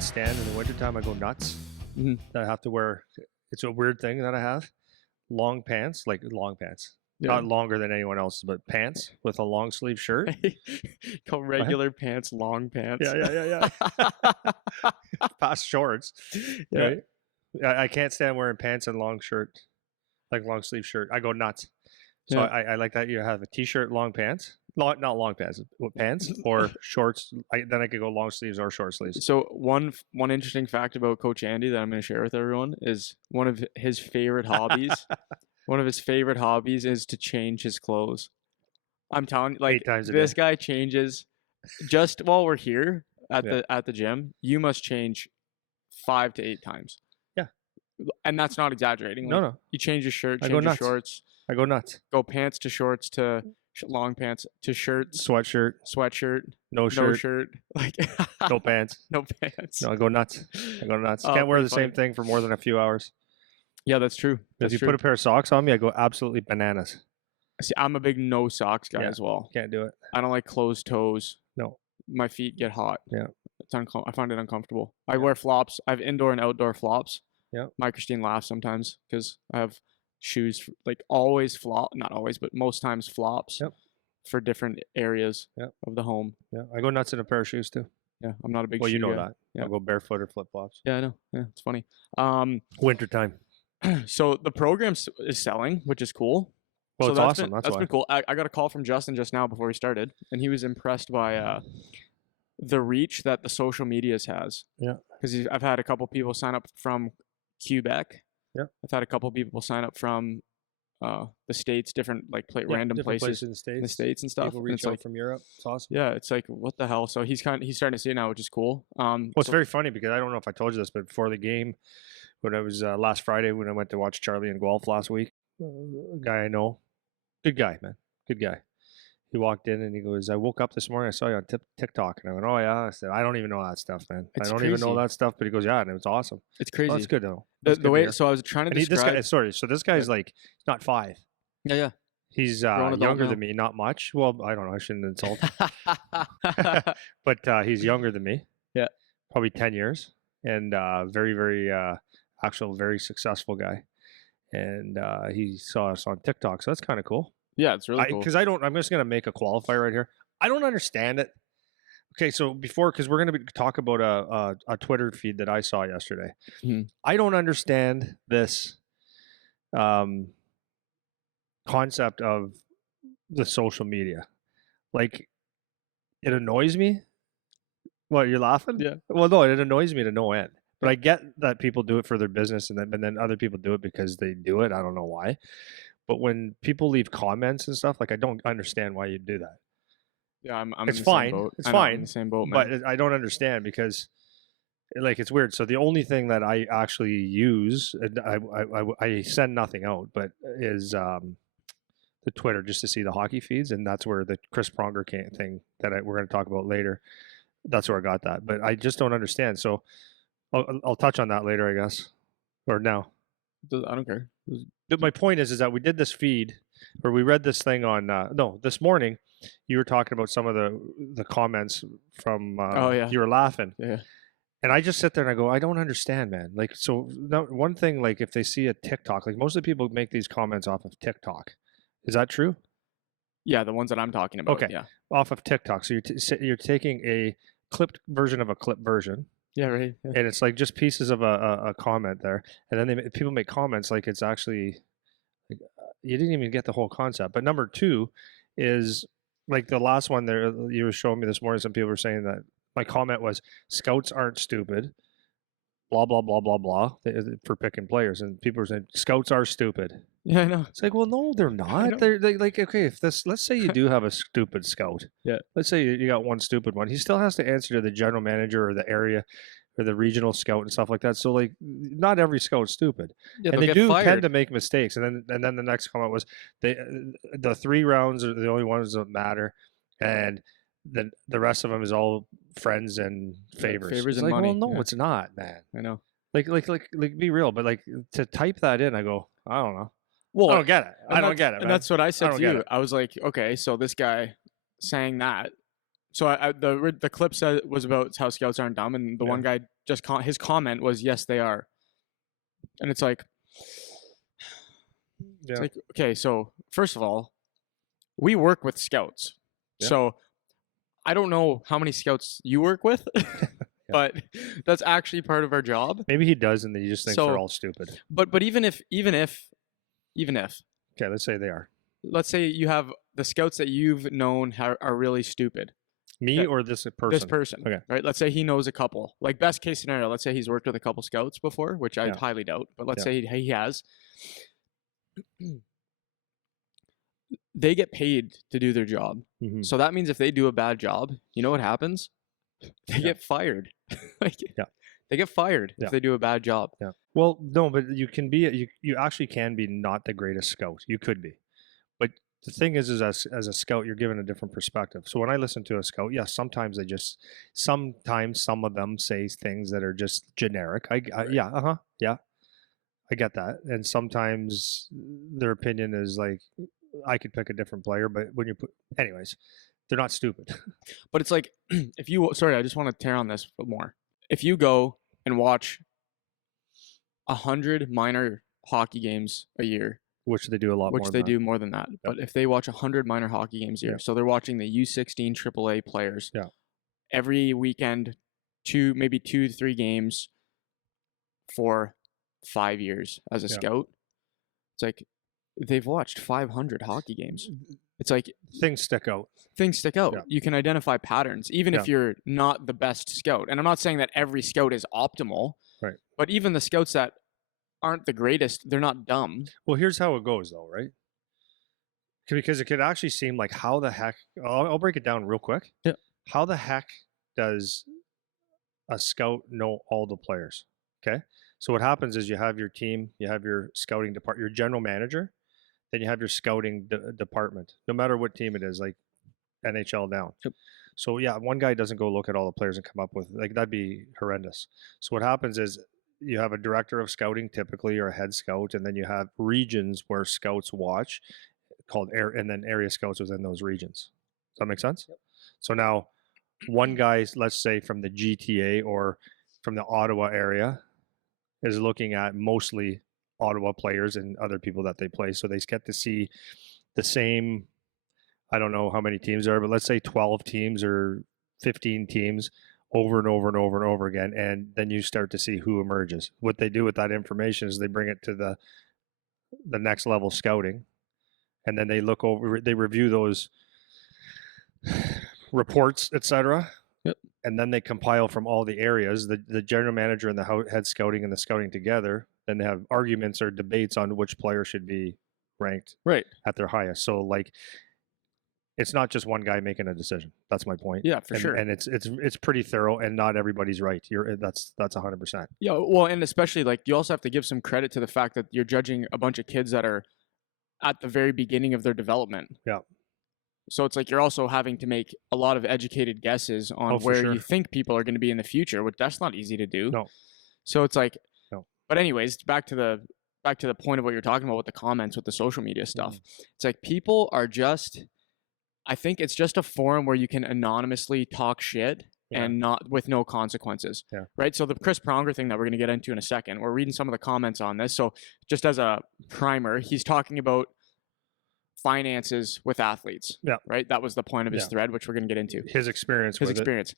can't stand in the wintertime, I go nuts. That I have to wear. It's a weird thing that I have. Long pants, like long pants. Yeah. Not longer than anyone else's, but pants with a long sleeve shirt. Call regular pants long pants. Yeah. Past shorts. Yeah. Right? I can't stand wearing pants and long shirt, like long sleeve shirt. I go nuts. So Yeah. I like that you have a t-shirt, long pants, not long pants, pants or shorts. Then I could go long sleeves or short sleeves. So one interesting fact about Coach Andy that I'm going to share with everyone is one of his favorite hobbies. One of his favorite hobbies is to change his clothes. I'm telling you, like 8 times a this day. guy changes just while we're here at Yeah. the gym. You must change 5 to 8 times. Yeah. And that's not exaggerating. No, Like, no. You change your shirt, I change go your nuts. shorts, I go nuts. go pants to shorts to long pants to shirts, Sweatshirt, sweatshirt, no no shirt, shirt, like no pants. no pants. No, I go nuts. I go nuts. Oh, Can't wear pretty the same funny. thing for more than a few hours. Yeah, that's true. If That's you true. put a pair of socks on me, I go absolutely bananas. See, I'm a big no socks guy Yeah. as well. Can't do it. I don't like closed toes. No. My feet get hot. Yeah. It's I find it uncomfortable. I wear flops. I have indoor and outdoor flops. Yeah. My Christine laughs sometimes because I have shoes like always not always, but most times flops. Yep. For different areas Yep. of the home. Yeah, I go nuts in a pair of shoes too. Yeah, I'm not a big Well, shoe you know guy. that. Yeah. I'll go barefoot or flip flops. Yeah, I know. Yeah, it's funny. Wintertime. So the program is selling, which is cool. Well, So it's that's awesome. been, That's that's why. been cool. I got a call from Justin just now before we started, and he was impressed by the reach that the social medias has. Yeah. Because I've had a couple people sign up from Quebec. Yeah. I've had a couple people sign up from the States, different like random different places in the States. and stuff. People And reach it's out like, from Europe. It's awesome. yeah, it's like what the hell. So he's starting to see it now, which is cool. Well, it's so- very funny because I don't know if I told you this, but before the game, when I was last Friday when I went to watch Charlie and Guelph last week, a guy I know, good guy, man, good guy. He walked in and he goes, "I woke up this morning, I saw you on TikTok," and I went, "Oh yeah." I said, "I don't even know that stuff, man. It's I don't even know crazy. that stuff." But he goes, "Yeah," and it was awesome. It's crazy. Oh, that's good to know. The That's good to way. hear. So I was trying to And this describe. guy, sorry, so this guy's like not 5. Yeah. He's Grown adult younger now. than me, not much. Well, I don't know. I shouldn't insult, but he's younger than me. Yeah. Probably 10 years, and very, very very successful guy. And he saw us on TikTok, so that's kind of cool. Yeah, it's really cool. Because I'm just gonna make a qualifier right here. I don't understand it. Okay, so because we're gonna talk about a Twitter feed that I saw yesterday. Mhm. I don't understand this concept of the social media. Like, it annoys me. What, you're laughing? Yeah. Well, no, it annoys me to no end. But I get that people do it for their business, and then other people do it because they do it. I don't know why. But when people leave comments and stuff, like, I don't understand why you do that. Yeah, I'm It's in the fine. Same boat. It's I know, I'm fine, in the same boat, man. But I don't understand because, like, it's weird. So the only thing that I actually use, and I send nothing out, but is the Twitter just to see the hockey feeds, and that's where the Chris Pronger thing that we're going to talk about later. That's where I got that, but I just don't understand. So I'll touch on that later, I guess, or now. I don't care. My point is that we did this feed, or we read this thing on this morning. You were talking about some of the comments from. Oh, yeah. You were laughing. Yeah. And I just sit there and I go, I don't understand, man. Like, so one thing, like, if they see a TikTok, like, most of the people make these comments off of TikTok. Is that true? Yeah, the ones that I'm talking about. Okay. Yeah. Off of TikTok. So you're taking a clipped version of a clip version. Yeah. Right. Yeah. And it's like just pieces of a comment there, and then people make comments like it's actually like, you didn't even get the whole concept. But number 2 is like the last one there you were showing me this morning. Some people were saying that my comment was scouts aren't stupid, blah blah blah blah blah, for picking players, and people were saying scouts are stupid. Yeah, I know. It's like, well, no, they're not. They like, okay, if let's say you do have a stupid scout. Yeah. Let's say you got one stupid one. He still has to answer to the general manager or the area or the regional scout and stuff like that. So, like, not every scout's stupid. Yeah, And they'll they get do fired. tend to make mistakes. And then the next comment was the 3 rounds are the only ones that matter, and the rest of them is all friends and favors. favors It's and like, money. well, no, Yeah. it's not, man. I know. Like, be real. But like to type that in, I go, I don't know. Well, I don't get it. I don't get it. And man. that's what I said don't to get you. it. I was like, okay, so this guy saying that So the clip said was about how scouts aren't dumb, and the one guy just his comment was, "Yes, they are," and it's like, okay, so first of all, we work with scouts, so I don't know how many scouts you work with, but that's actually part of our job. Maybe he does, and he just thinks they're all stupid. But even if, okay, let's say they are. Let's say you have the scouts that you've known are really stupid. Me or this person? This person. Okay. Right. Let's say he knows a couple. Like best case scenario, let's say he's worked with a couple scouts before, which I highly doubt. But let's say he has. They get paid to do their job. Mm-hmm. So that means if they do a bad job, you know what happens? They get fired. They get fired if they do a bad job. Yeah. Well, no, but you can be. You actually can be not the greatest scout. You could be. But the thing is as a scout, you're given a different perspective. So when I listen to a scout, sometimes sometimes some of them say things that are just generic. I get that. And sometimes their opinion is like, I could pick a different player, but anyways, they're not stupid. But it's like, sorry, I just want to tear on this more. If you go and watch 100 minor hockey games a year, which they do a lot more. Which they do more than that. Yep. But if they watch 100 minor hockey games a year, so they're watching the U16 AAA players every weekend, maybe 2 to 3 games for 5 years as a scout. It's like they've watched 500 hockey games. It's like things stick out. Yeah. You can identify patterns, even if you're not the best scout. And I'm not saying that every scout is optimal, right? But even the scouts that aren't the greatest, they're not dumb. Well, here's how it goes, though, right? Because it could actually seem like, how the heck? I'll break it down real quick. Yeah. How the heck does a scout know all the players? Okay. So what happens is you have your team, you have your scouting department, your general manager, then you have your scouting department. No matter what team it is, like NHL down. Yep. So one guy doesn't go look at all the players and come up with, like, that'd be horrendous. So what happens is, you have a director of scouting typically, or a head scout, and then you have regions where scouts watch, and then area scouts within those regions. Does that make sense? Yep. So now, one guy, let's say from the GTA or from the Ottawa area, is looking at mostly Ottawa players and other people that they play. So they get to see the same, I don't know how many teams there are, but let's say 12 teams or 15 teams over and over and over and over again, and then you start to see who emerges. What they do with that information is they bring it to the next level scouting, and then they review those reports, etc. Yep. And then they compile from all the areas, the general manager and the head scouting and the scouting together. Then they have arguments or debates on which player should be ranked at their highest. So like, it's not just one guy making a decision. That's my point. Yeah, for sure. And it's pretty thorough, and not everybody's right. That's 100%. Yeah, well, and especially, like, you also have to give some credit to the fact that you're judging a bunch of kids that are at the very beginning of their development. Yeah. So it's like you're also having to make a lot of educated guesses on where you think people are going to be in the future, which that's not easy to do. No. So it's like, but anyways, back to the point of what you're talking about with the comments, with the social media stuff. It's like, people are just, I think it's just a forum where you can anonymously talk shit and not with no consequences. Yeah. Right. So the Chris Pronger thing that we're going to get into in a second, we're reading some of the comments on this. So just as a primer, he's talking about finances with athletes. Yeah. Right. That was the point of his thread, which we're going to get into. His experience.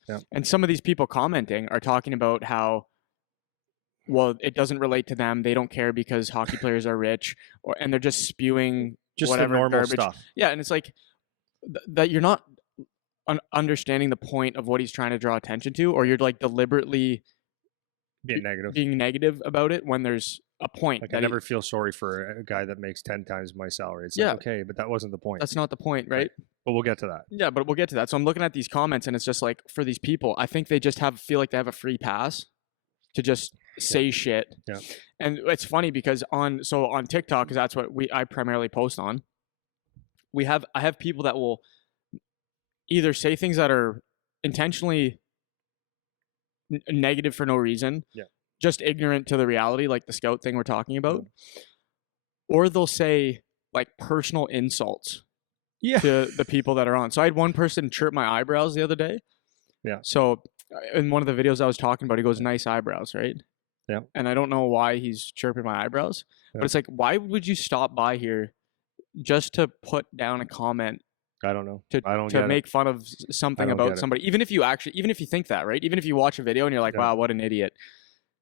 Yeah. And some of these people commenting are talking about how, well, it doesn't relate to them. They don't care because hockey players are rich, and they're just spewing just whatever the normal garbage stuff. Yeah. And it's like that you're not understanding the point of what he's trying to draw attention to, or you're like deliberately being negative about it when there's a point. Like, I never feel sorry for a guy that makes 10 times my salary. It's like, okay, but that wasn't the point. That's not the point, right? But we'll get to that. Yeah, but we'll get to that. So I'm looking at these comments, and it's just like, for these people, I think they just feel like they have a free pass to just say shit. Yeah. And it's funny because on TikTok, because that's what I primarily post on, I have people that will either say things that are intentionally negative for no reason, just ignorant to the reality, like the scout thing we're talking about, or they'll say like personal insults to the people that are on. So I had one person chirp my eyebrows the other day. Yeah. So in one of the videos I was talking about, he goes, "Nice eyebrows," right? Yeah. And I don't know why he's chirping my eyebrows, but it's like, why would you stop by here just to put down a comment? I don't know. To make fun of something about somebody, even if you think that, right? Even if you watch a video and you're like, wow, what an idiot.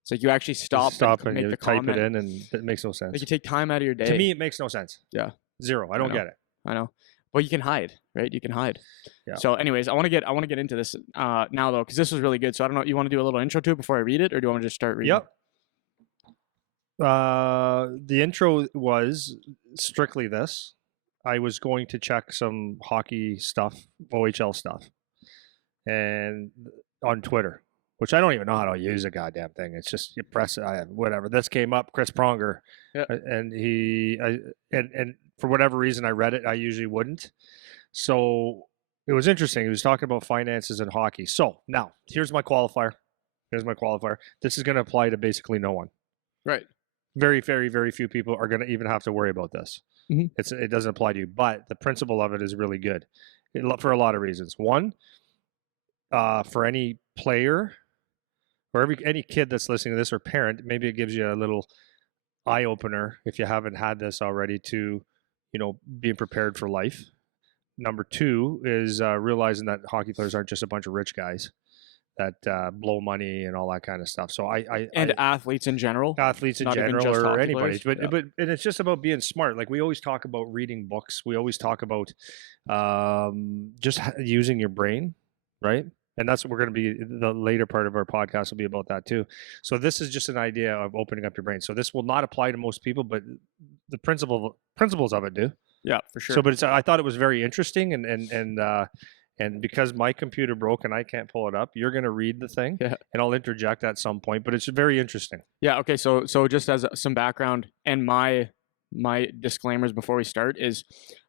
It's like you actually stop and make the type comment. it in, and it makes no sense. Like you take time out of your day. To me, it makes no sense. Yeah. Zero. I don't get it. I know. Well, you can hide, right? You can hide. Yeah. So anyways, I want to get into this now though, because this was really good. So I don't know, you want to do a little intro to it before I read it, or do you want to just start reading? Yep. The intro was strictly this. I was going to check some hockey stuff, OHL stuff, and on Twitter, which I don't even know how to use a goddamn thing. It's just you press whatever. This came up, Chris Pronger, and and for whatever reason I read it. I usually wouldn't, so it was interesting. He was talking about finances in hockey. So now here's my qualifier. This is going to apply to basically no one. Right. Very, very, very few people are going to even have to worry about this. Mm-hmm. It doesn't apply to you, but the principle of it is really good for a lot of reasons. One, for any player or any kid that's listening to this or parent, maybe it gives you a little eye opener if you haven't had this already to, being prepared for life. Number two is realizing that hockey players aren't just a bunch of rich guys that blow money and all that kind of stuff. So athletes in general, or anybody, but and it's just about being smart. Like we always talk about reading books. We always talk about just using your brain, right? And that's what we're going to be. The later part of our podcast will be about that too. So this is just an idea of opening up your brain. So this will not apply to most people, but the principles of it do. Yeah, for sure. So, but I thought it was very interesting, and because my computer broke and I can't pull it up, you're going to read the thing, and I'll interject at some point. But it's very interesting. Yeah. Okay. So just as some background and my disclaimers before we start is,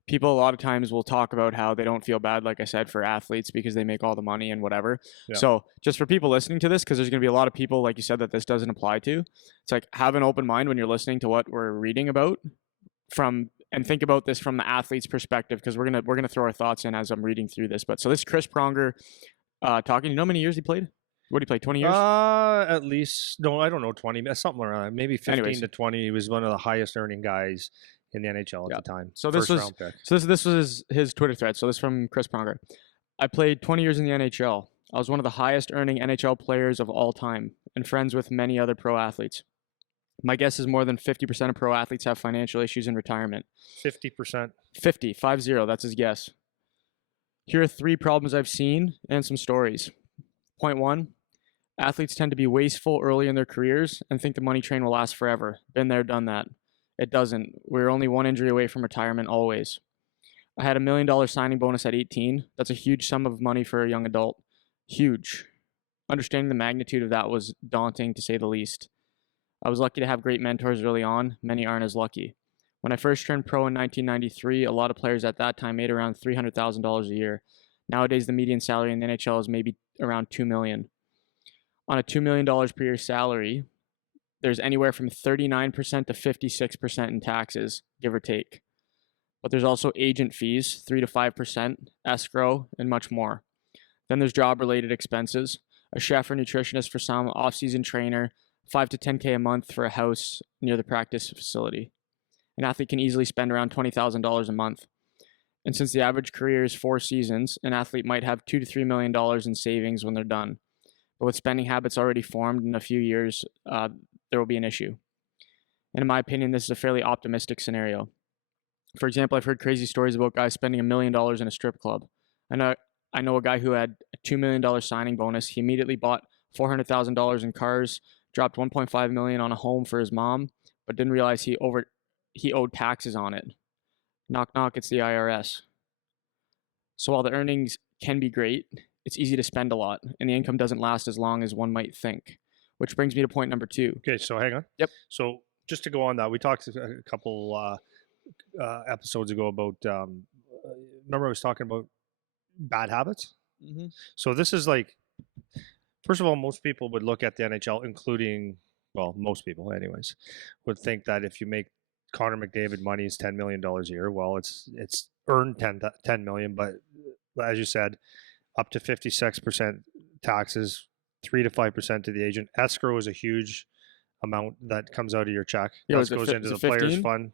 people a lot of times will talk about how they don't feel bad, like I said, for athletes because they make all the money and whatever. Yeah. So just for people listening to this, because there's going to be a lot of people, like you said, that this doesn't apply to. It's like, have an open mind when you're listening to what we're reading about and think about this from the athlete's perspective, because we're gonna throw our thoughts in as I'm reading through this. But so this Chris Pronger talking. You know how many years he played? What did he play? 20 years? At least. No, I don't know. 20. Something around maybe 15 to 20. He was one of the highest earning guys in the NHL at the time. So this was his Twitter thread. So this from Chris Pronger. I played 20 years in the NHL. I was one of the highest earning NHL players of all time and friends with many other pro athletes. My guess is more than 50% of pro athletes have financial issues in retirement. 50%. 50, that's his guess. Here are 3 problems I've seen and some stories. Point 1, athletes tend to be wasteful early in their careers and think the money train will last forever. Been there, done that. It doesn't. We're only one injury away from retirement always. I had $1 million signing bonus at 18. That's a huge sum of money for a young adult. Huge. Understanding the magnitude of that was daunting, to say the least. I was lucky to have great mentors early on. Many aren't as lucky. When I first turned pro in 1993, a lot of players at that time made around $300,000 a year. Nowadays, the median salary in the NHL is maybe around $2 million. On a $2 million per year salary, there's anywhere from 39% to 56% in taxes, give or take. But there's also agent fees, 3 to 5%, escrow, and much more. Then there's job-related expenses, a chef or nutritionist for some, off-season trainer, $5 to $10K a month for a house near the practice facility. An athlete can easily spend around $20,000 a month. And since the average career is 4 seasons, an athlete might have $2 to $3 million in savings when they're done. But with spending habits already formed in a few years, there will be an issue. And in my opinion, this is a fairly optimistic scenario. For example, I've heard crazy stories about guys spending $1 million in a strip club. I know a guy who had a $2 million signing bonus. He immediately bought $400,000 in cars, dropped $1.5 million on a home for his mom, but didn't realize he owed taxes on it. Knock, knock, it's the IRS. So while the earnings can be great, it's easy to spend a lot, and the income doesn't last as long as one might think. Which brings me to point number 2. Okay, so hang on. Yep. So just to go on that, we talked a couple episodes ago about, remember I was talking about bad habits? Mm-hmm. So this is like, first of all, most people would look at the NHL, including, well, most people anyways, would think that if you make Connor McDavid money is $10 million a year, well, it's earn 10 million, but as you said, up to 56% taxes, 3 to 5% to the agent. Escrow is a huge amount that comes out of your check. Yeah, That goes into the players' 15? fund.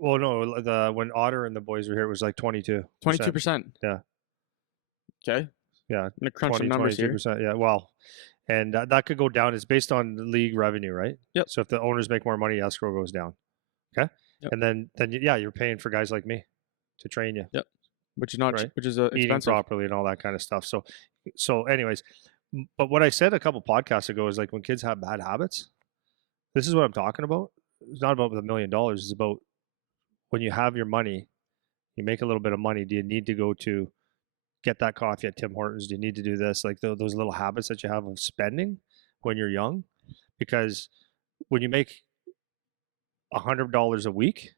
Well, no, when Otter and the boys were here, it was like 22%. 22%. Yeah. Okay. Yeah. I'm gonna crunch some numbers here. 22%. Yeah. Well, and that could go down. It's based on the league revenue, right? Yep. So if the owners make more money, escrow goes down. Okay. Yep. And then yeah, you're paying for guys like me to train you. Yep. Which is not right? which is Eating expensive. properly and all that kind of stuff. So anyways, but what I said a couple podcasts ago is like when kids have bad habits, this is what I'm talking about. It's not about the $1 million. It's about when you have your money, you make a little bit of money. Do you need to go to get that coffee at Tim Hortons? Do you need to do this? Like those little habits that you have of spending when you're young, because when you make $100 a week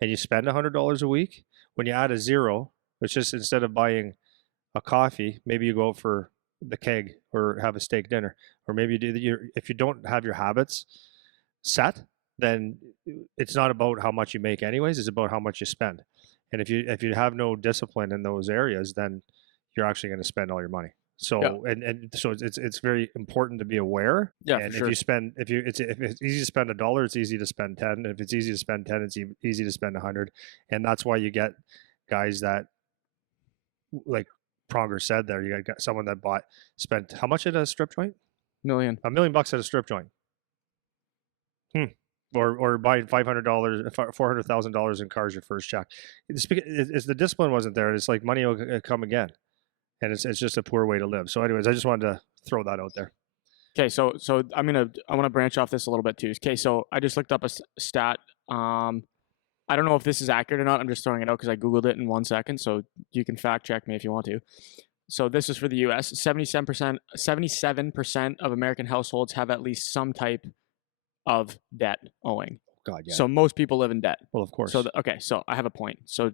and you spend $100 a week, when you add a zero, it's just instead of buying a coffee, maybe you go out for the keg or have a steak dinner, or maybe if you don't have your habits set, then it's not about how much you make anyways, it's about how much you spend. And if you have no discipline in those areas, then you're actually going to spend all your money. So and so it's very important to be aware. Yeah, and for sure. if it's easy to spend $1, it's easy to spend 10. If it's easy to spend 10, it's easy to spend 100. And that's why you get guys that, like Pronger said there, you got someone that spent how much at a strip joint? $1 million at a strip joint. Or buying $500, $400,000 in cars your first check. It's the discipline wasn't there. It's like money will come again, and it's just a poor way to live. So, anyways, I just wanted to throw that out there. Okay, so I want to branch off this a little bit too. Okay, so I just looked up a stat. I don't know if this is accurate or not. I'm just throwing it out because I Googled it in 1 second. So you can fact check me if you want to. So this is for the U.S. 77% of American households have at least some type of debt owing. God, yeah. So most people live in debt. Well, of course. So so I have a point. So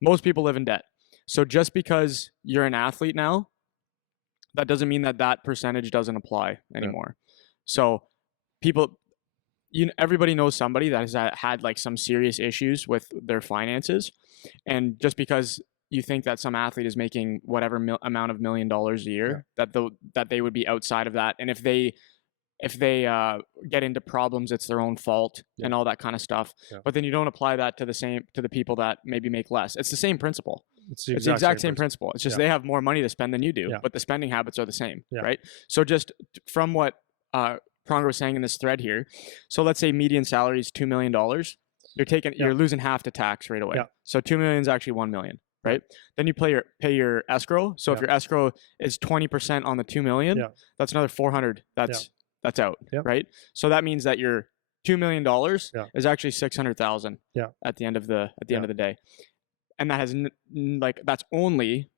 most people live in debt. So just because you're an athlete now, that doesn't mean that percentage doesn't apply anymore. Yeah. So everybody knows somebody that has had like some serious issues with their finances, and just because you think that some athlete is making whatever amount of $1 million a year, that they would be outside of that, and if they get into problems, it's their own fault and all that kind of stuff. Yeah. But then you don't apply that to the people that maybe make less. It's the same principle. It's the exact same principle. It's just they have more money to spend than you do, but the spending habits are the same, right? So just from what Pronger was saying in this thread here, so let's say median salary is $2 million. You're losing half to tax right away. Yeah. So $2 million is actually $1 million, right? Then you pay your escrow. So if your escrow is 20% on the $2 million, that's another $400. That's out, right? So that means that your $2 million is actually $600,000 at the end of the day, and that has that's only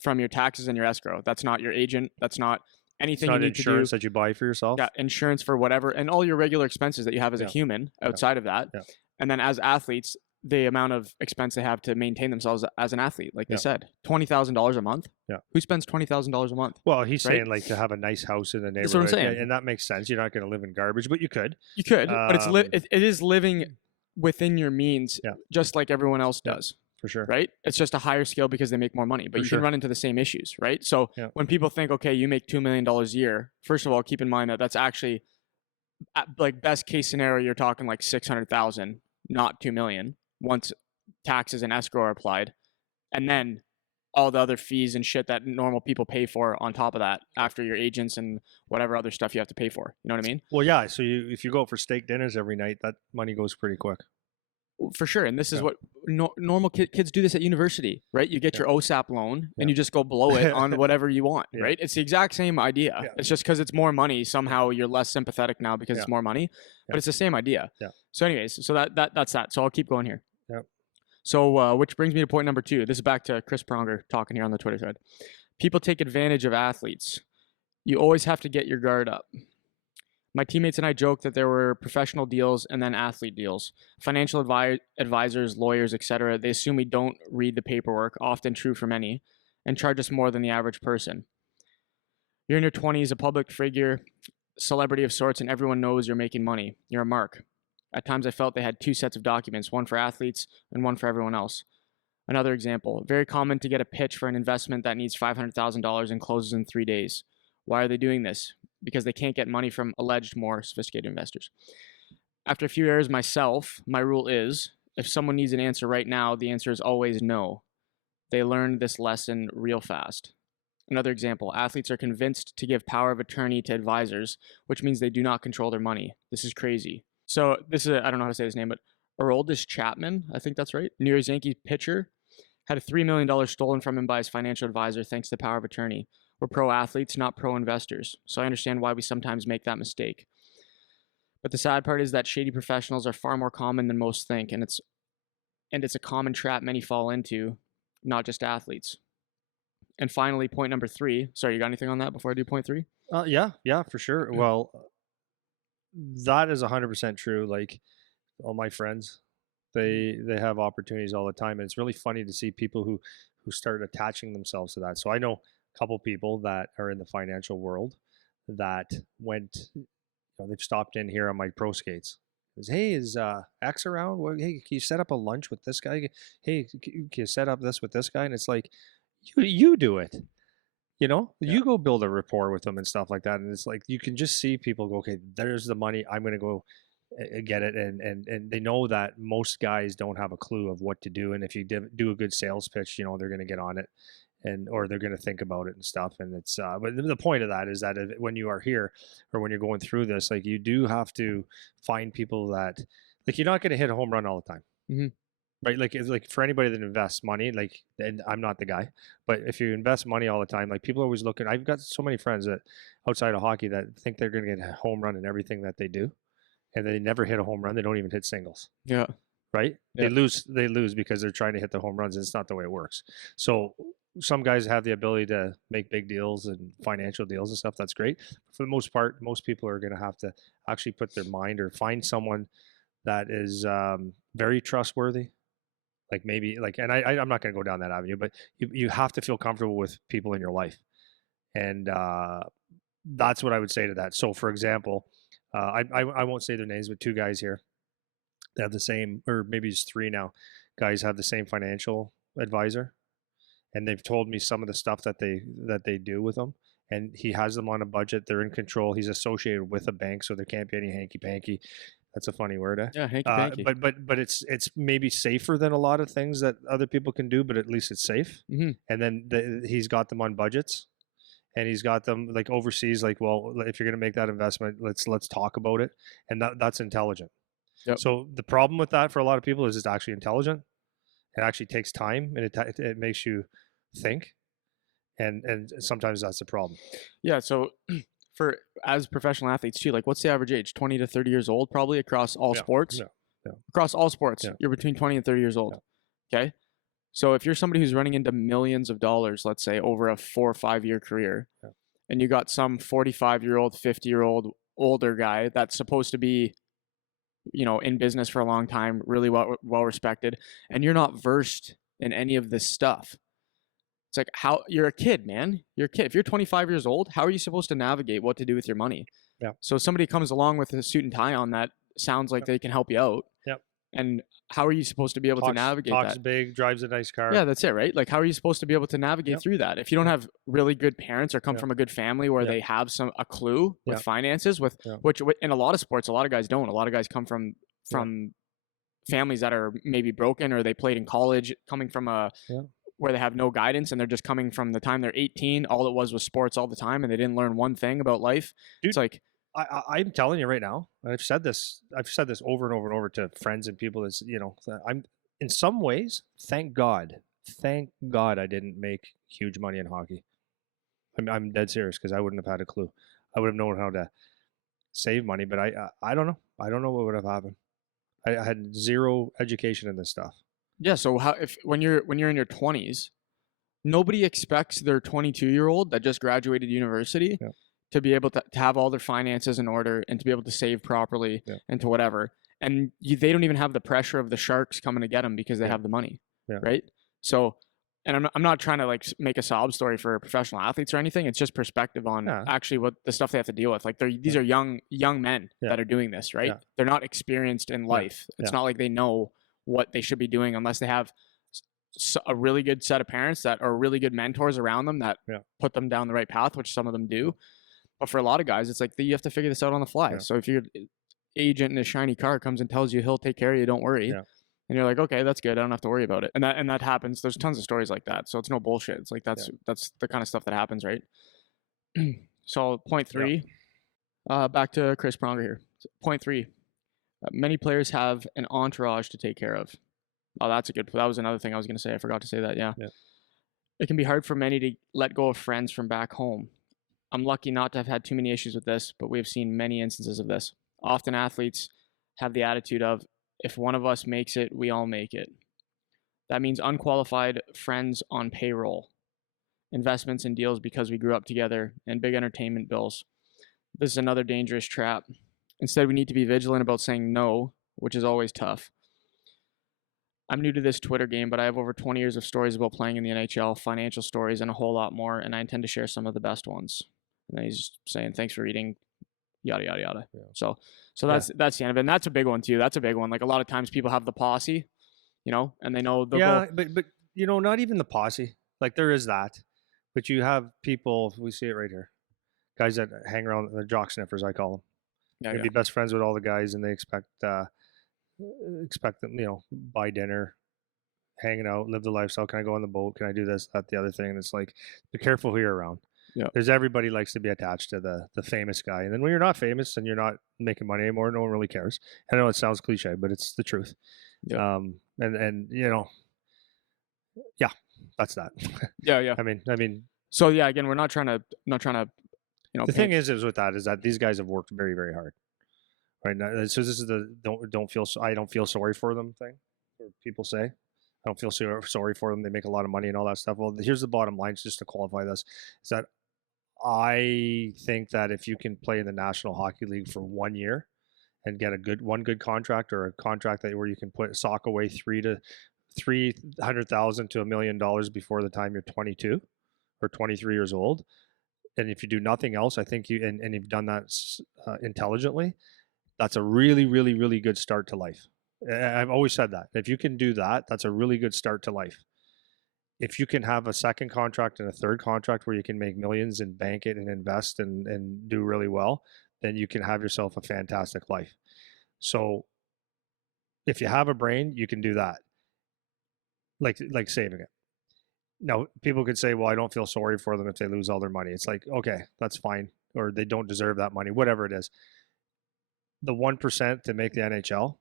from your taxes and your escrow. That's not your agent. That's not anything you need to do. Insurance that you buy for yourself. Yeah, insurance for whatever, and all your regular expenses that you have as a human outside of that. Yeah. And then as athletes, the amount of expense they have to maintain themselves as an athlete, like they said, $20,000 a month. Yeah. Who spends $20,000 a month? Well, he's saying like to have a nice house in the neighborhood. That's what I'm saying. And that makes sense. You're not going to live in garbage, but you could. You could, but it is living within your means, just like everyone else does. For sure. Right? It's just a higher scale because they make more money, but you can run into the same issues, right? So when people think, okay, you make $2 million a year, first of all, keep in mind that that's actually like best case scenario. You're talking like 600,000, not 2 million once taxes and escrow are applied. And then all the other fees and shit that normal people pay for on top of that after your agents and whatever other stuff you have to pay for. You know what I mean? Well, yeah. So if you go for steak dinners every night, that money goes pretty quick. For sure. And this is what normal kids do this at university, right? You get your OSAP loan and you just go blow it on whatever you want, right? It's the exact same idea. Yeah. It's just because it's more money. Somehow you're less sympathetic now because it's more money, but it's the same idea. Yeah. So anyways, so that's that. So I'll keep going here. Yeah. So which brings me to point number 2. This is back to Chris Pronger talking here on the Twitter thread. People take advantage of athletes. You always have to get your guard up. My teammates and I joked that there were professional deals and then athlete deals. Financial advisors, lawyers, etc. They assume we don't read the paperwork, often true for many, and charge us more than the average person. You're in your 20s, a public figure, celebrity of sorts, and everyone knows you're making money. You're a mark. At times I felt they had 2 sets of documents, one for athletes and one for everyone else. Another example, very common to get a pitch for an investment that needs $500,000 and closes in 3 days. Why are they doing this? Because they can't get money from alleged more sophisticated investors. After a few years myself, my rule is, if someone needs an answer right now, the answer is always no. They learned this lesson real fast. Another example, athletes are convinced to give power of attorney to advisors, which means they do not control their money. This is crazy. So this is, I don't know how to say his name, but Aroldis Chapman, I think that's right, New York Yankees pitcher, had a $3 million stolen from him by his financial advisor thanks to power of attorney. We're pro athletes, not pro investors. So I understand why we sometimes make that mistake. But the sad part is that shady professionals are far more common than most think, and it's a common trap many fall into, not just athletes. And finally, point number 3. Sorry, you got anything on that before I do point 3? Yeah, for sure. Well, that is 100% true. Like all my friends, they have opportunities all the time, and it's really funny to see people who start attaching themselves to that. So I know a couple people that are in the financial world that went, they've stopped in here on my pro skates. Hey, is X around? Well, hey, can you set up a lunch with this guy? Hey, can you set up this with this guy? And it's like, you do it. You go build a rapport with them and stuff like that. And it's like, you can just see people go, okay, there's the money. I'm going to go get it. And they know that most guys don't have a clue of what to do. And if you do a good sales pitch, they're going to get on it or they're going to think about it and stuff. And it's, but the point of that is that when you are here or when you're going through this, like you do have to find people that, like, you're not going to hit a home run all the time. Mm-hmm. Right, like for anybody that invests money, like, and I'm not the guy, but if you invest money all the time, like people are always looking. I've got so many friends that outside of hockey that think they're going to get a home run in everything that they do, and they never hit a home run. They don't even hit singles. Yeah, right. Yeah. They lose because they're trying to hit the home runs, and it's not the way it works. So some guys have the ability to make big deals and financial deals and stuff. That's great. For the most part, most people are going to have to actually put their mind or find someone that is very trustworthy. Like maybe like, and I'm not going to go down that avenue, but you have to feel comfortable with people in your life. And that's what I would say to that. So for example, I won't say their names, but 2 guys here, they have the same, or maybe it's 3 now, guys have the same financial advisor. And they've told me some of the stuff that they do with them. And he has them on a budget. They're in control. He's associated with a bank, so there can't be any hanky-panky. That's a funny word, eh? Yeah, hanky-panky. But it's maybe safer than a lot of things that other people can do, but at least it's safe. Mm-hmm. And then he's got them on budgets, and he's got them like overseas. Like, well, if you're going to make that investment, let's talk about it, and that's intelligent. Yep. So the problem with that for a lot of people is it's actually intelligent. It actually takes time, and it makes you think, and sometimes that's the problem. Yeah. So for as professional athletes too, like what's the average age? 20 to 30 years old, probably across all sports. Yeah. Across all sports, you're between 20 and 30 years old. Yeah. Okay. So if you're somebody who's running into millions of dollars, let's say over a 4 or 5 year career, and you got some 45-year-old, 50-year-old older guy that's supposed to be, in business for a long time, really well respected, and you're not versed in any of this stuff. It's like, how you're a kid, man. You're a kid. If you're 25 years old, how are you supposed to navigate what to do with your money? Yeah. So somebody comes along with a suit and tie on that sounds like they can help you out. Yep. And how are you supposed to be able to navigate that? Talks big, drives a nice car. Yeah, that's it, right? Like, how are you supposed to be able to navigate through that if you don't have really good parents or come from a good family where they have a clue with finances, which in a lot of sports, a lot of guys don't. A lot of guys come from families that are maybe broken, or they played in college, coming from where they have no guidance, and they're just coming from the time they're 18. All it was sports all the time, and they didn't learn one thing about life. Dude, it's like, I'm telling you right now, and I've said this over and over and over to friends and people. That's I'm in some ways, thank God I didn't make huge money in hockey. I'm dead serious, because I wouldn't have had a clue. I would have known how to save money, but I don't know. I don't know what would have happened. I had zero education in this stuff. Yeah. So when you're in your 20s, nobody expects their 22-year-old that just graduated university to be able to have all their finances in order and to be able to save properly and to whatever. And they don't even have the pressure of the sharks coming to get them because they have the money, right? So, and I'm not trying to like make a sob story for professional athletes or anything. It's just perspective on actually what the stuff they have to deal with. Like these are young men that are doing this, right? They're not experienced in life. It's not like they know what they should be doing unless they have a really good set of parents that are really good mentors around them that put them down the right path, which some of them do. But for a lot of guys, it's like you have to figure this out on the fly. Yeah. So if your agent in a shiny car comes and tells you he'll take care of you, don't worry. Yeah. And you're like, okay, that's good. I don't have to worry about it. And that happens. There's tons of stories like that. So it's no bullshit. It's like that's the kind of stuff that happens, right? So point 3, back to Chris Pronger here. Point 3, many players have an entourage to take care of. Oh, that was another thing I was going to say. I forgot to say that. Yeah. It can be hard for many to let go of friends from back home. I'm lucky not to have had too many issues with this, but we have seen many instances of this. Often athletes have the attitude of, if one of us makes it, we all make it. That means unqualified friends on payroll, investments and deals because we grew up together, and big entertainment bills. This is another dangerous trap. Instead, we need to be vigilant about saying no, which is always tough. I'm new to this Twitter game, but I have over 20 years of stories about playing in the NHL, financial stories, and a whole lot more, and I intend to share some of the best ones. And then he's just saying, thanks for reading, yada, yada, yada. Yeah. So that's the end of it. And that's a big one, too. That's a big one. Like, a lot of times people have the posse, and they know they'll go. But not even the posse. Like, there is that. But you have people, we see it right here, guys that hang around, the jock sniffers, I call them. They be best friends with all the guys, and they expect them, buy dinner, hanging out, live the lifestyle. Can I go on the boat? Can I do this, that, the other thing? And it's like, be careful who you're around. Yeah. There's everybody likes to be attached to the famous guy. And then when you're not famous and you're not making money anymore, no one really cares. I know it sounds cliche, but it's the truth. Yeah. That's that. Yeah. I mean. So yeah, again, we're not trying to. The thing is with that is that these guys have worked very, very hard. Right now, so this is the I don't feel sorry for them thing. Or people say, I don't feel sorry for them. They make a lot of money and all that stuff. Well, here's the bottom line, just to qualify this, is that I think that if you can play in the National Hockey League for 1 year and get one good contract, or a contract where you can sock away $300,000 to $1 million before the time you're 22 or 23 years old, and if you do nothing else, I think and you've done that intelligently, that's a really, really, really good start to life. I've always said that. If you can do that, that's a really good start to life. If you can have a second contract and a third contract where you can make millions and bank it and invest and do really well, then you can have yourself a fantastic life. So if you have a brain, you can do that. Like saving it. Now, people could say, well, I don't feel sorry for them if they lose all their money. It's like, okay, that's fine. Or they don't deserve that money, whatever it is. The 1% to make the NHL,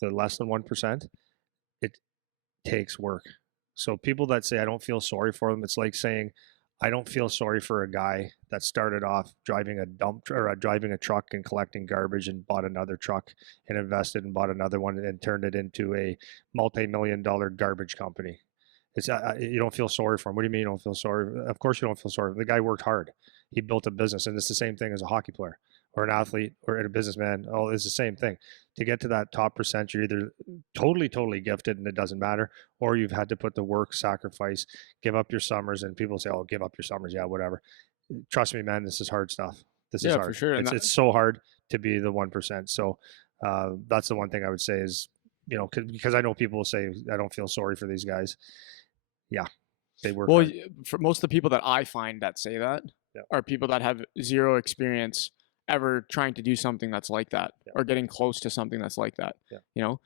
the less than 1%, it takes work. So people that say, I don't feel sorry for them, it's like saying, I don't feel sorry for a guy that started off driving a truck and collecting garbage and bought another truck and invested and bought another one and turned it into a multi-million-dollar garbage company. It's you don't feel sorry for him. What do you mean you don't feel sorry? Of course you don't feel sorry. The guy worked hard. He built a business, and it's the same thing as a hockey player or an athlete or a businessman. Oh, it's the same thing. To get to that top percent, you're either totally gifted and it doesn't matter, or you've had to put the work, sacrifice, give up your summers. And people say, oh, give up your summers. Yeah, whatever. Trust me, man, this is hard stuff. This is hard. For sure. It's so hard to be the 1%. So that's the one thing I would say is, because I know people will say, I don't feel sorry for these guys. Yeah, they work hard. For most of the people that I find that say that are people that have zero experience ever trying to do something that's like that or getting close to something that's like that.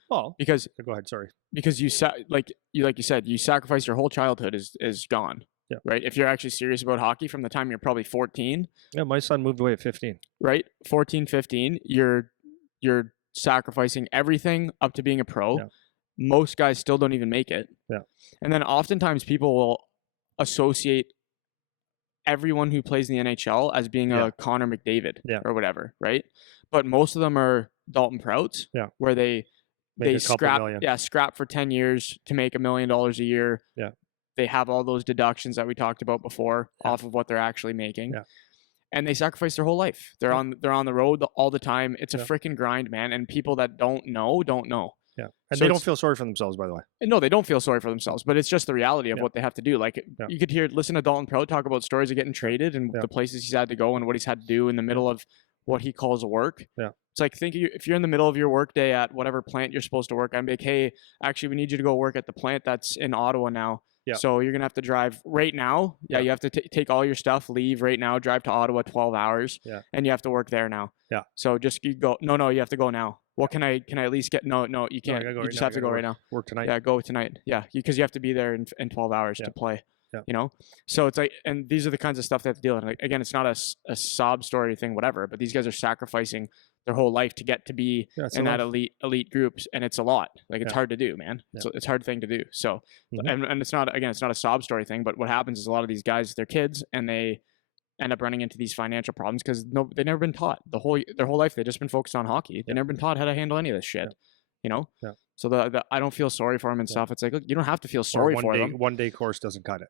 Well, because go ahead. Sorry. Because you said, you sacrifice your whole childhood is gone. Yeah. Right. If you're actually serious about hockey from the time you're probably 14. Yeah. My son moved away at 15. Right. 14, 15. You're sacrificing everything up to being a pro. Yeah. Most guys still don't even make it. Yeah. And then oftentimes people will associate everyone who plays in the NHL as being a Connor McDavid or whatever, right? But most of them are Dalton Prouts, where they scrap for 10 years to make $1 million a year. Yeah. They have all those deductions that we talked about before off of what they're actually making. Yeah. And they sacrifice their whole life. They're on the road all the time. It's a freaking grind, man. And people that don't know. Yeah. And so they don't feel sorry for themselves, by the way. No, they don't feel sorry for themselves, but it's just the reality of what they have to do. Like you could listen to Dalton Prout talk about stories of getting traded and the places he's had to go and what he's had to do in the middle of what he calls work. Yeah. It's like, if you're in the middle of your work day at whatever plant you're supposed to work, I'm like, hey, actually, we need you to go work at the plant that's in Ottawa now. Yeah. So you're going to have to drive right now. Yeah. You have to take all your stuff, leave right now, drive to Ottawa 12 hours. Yeah. And you have to work there now. Yeah. So just you go. No, you have to go now. Well, can I at least get, no, you can't. No, you just have to go right now. Work tonight. Yeah. Go tonight. Yeah. Because you have to be there in 12 hours to play. Yeah. You know? So it's like, and these are the kinds of stuff they have to deal with. Like, again, it's not a sob story thing, whatever, but these guys are sacrificing their whole life to get to be in that elite groups, and it's a lot. Like, it's hard to do, man. It's a hard thing to do. So, and it's not, again, it's not a sob story thing, but what happens is a lot of these guys, they're kids, and they end up running into these financial problems because they've never been taught their whole life. They've just been focused on hockey. They've never been taught how to handle any of this shit. You know? Yeah. So I don't feel sorry for them and stuff. It's like, look, you don't have to feel sorry for them. One day course doesn't cut it.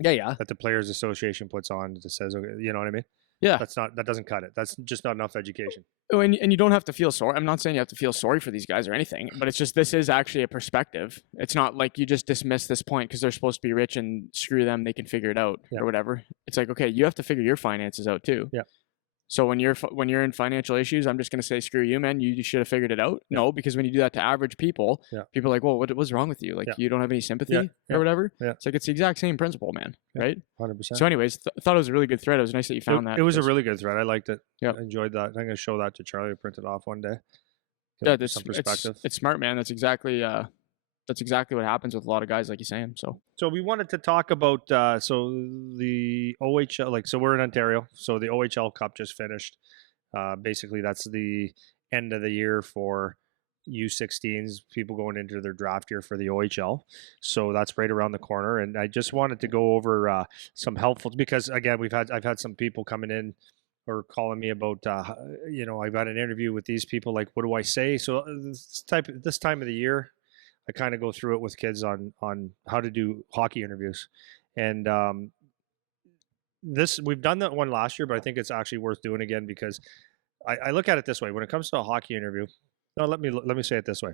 Yeah. That the Players Association puts on that says, okay, you know what I mean? Yeah. That doesn't cut it. That's just not enough education. Oh, and you don't have to feel sorry. I'm not saying you have to feel sorry for these guys or anything, but it's just, this is actually a perspective. It's not like you just dismiss this point because they're supposed to be rich and screw them, they can figure it out or whatever. It's like, okay, you have to figure your finances out too. Yeah. So when you're in financial issues, I'm just going to say, screw you, man. You should have figured it out. No, because when you do that to average people, people are like, well, what's wrong with you? Like, you don't have any sympathy or whatever. Yeah. It's like, it's the exact same principle, man. Right? 100%. So anyways, I thought it was a really good thread. It was nice that you found that. It was a really good thread. I liked it. Yeah. I enjoyed that. I'm going to show that to Charlie, print it off one day. Yeah, some perspective. It's smart, man. That's exactly what happens with a lot of guys, like you're saying. So we wanted to talk about so the OHL, so we're in Ontario. So the OHL Cup just finished. Basically, that's the end of the year for U16s, people going into their draft year for the OHL. So that's right around the corner. And I just wanted to go over some helpful, because again, I've had some people coming in or calling me about, I've got an interview with these people. Like, what do I say? So this time of the year, I kind of go through it with kids on how to do hockey interviews. And we've done that one last year, but I think it's actually worth doing again, because I look at it this way. When it comes to a hockey interview, let me say it this way.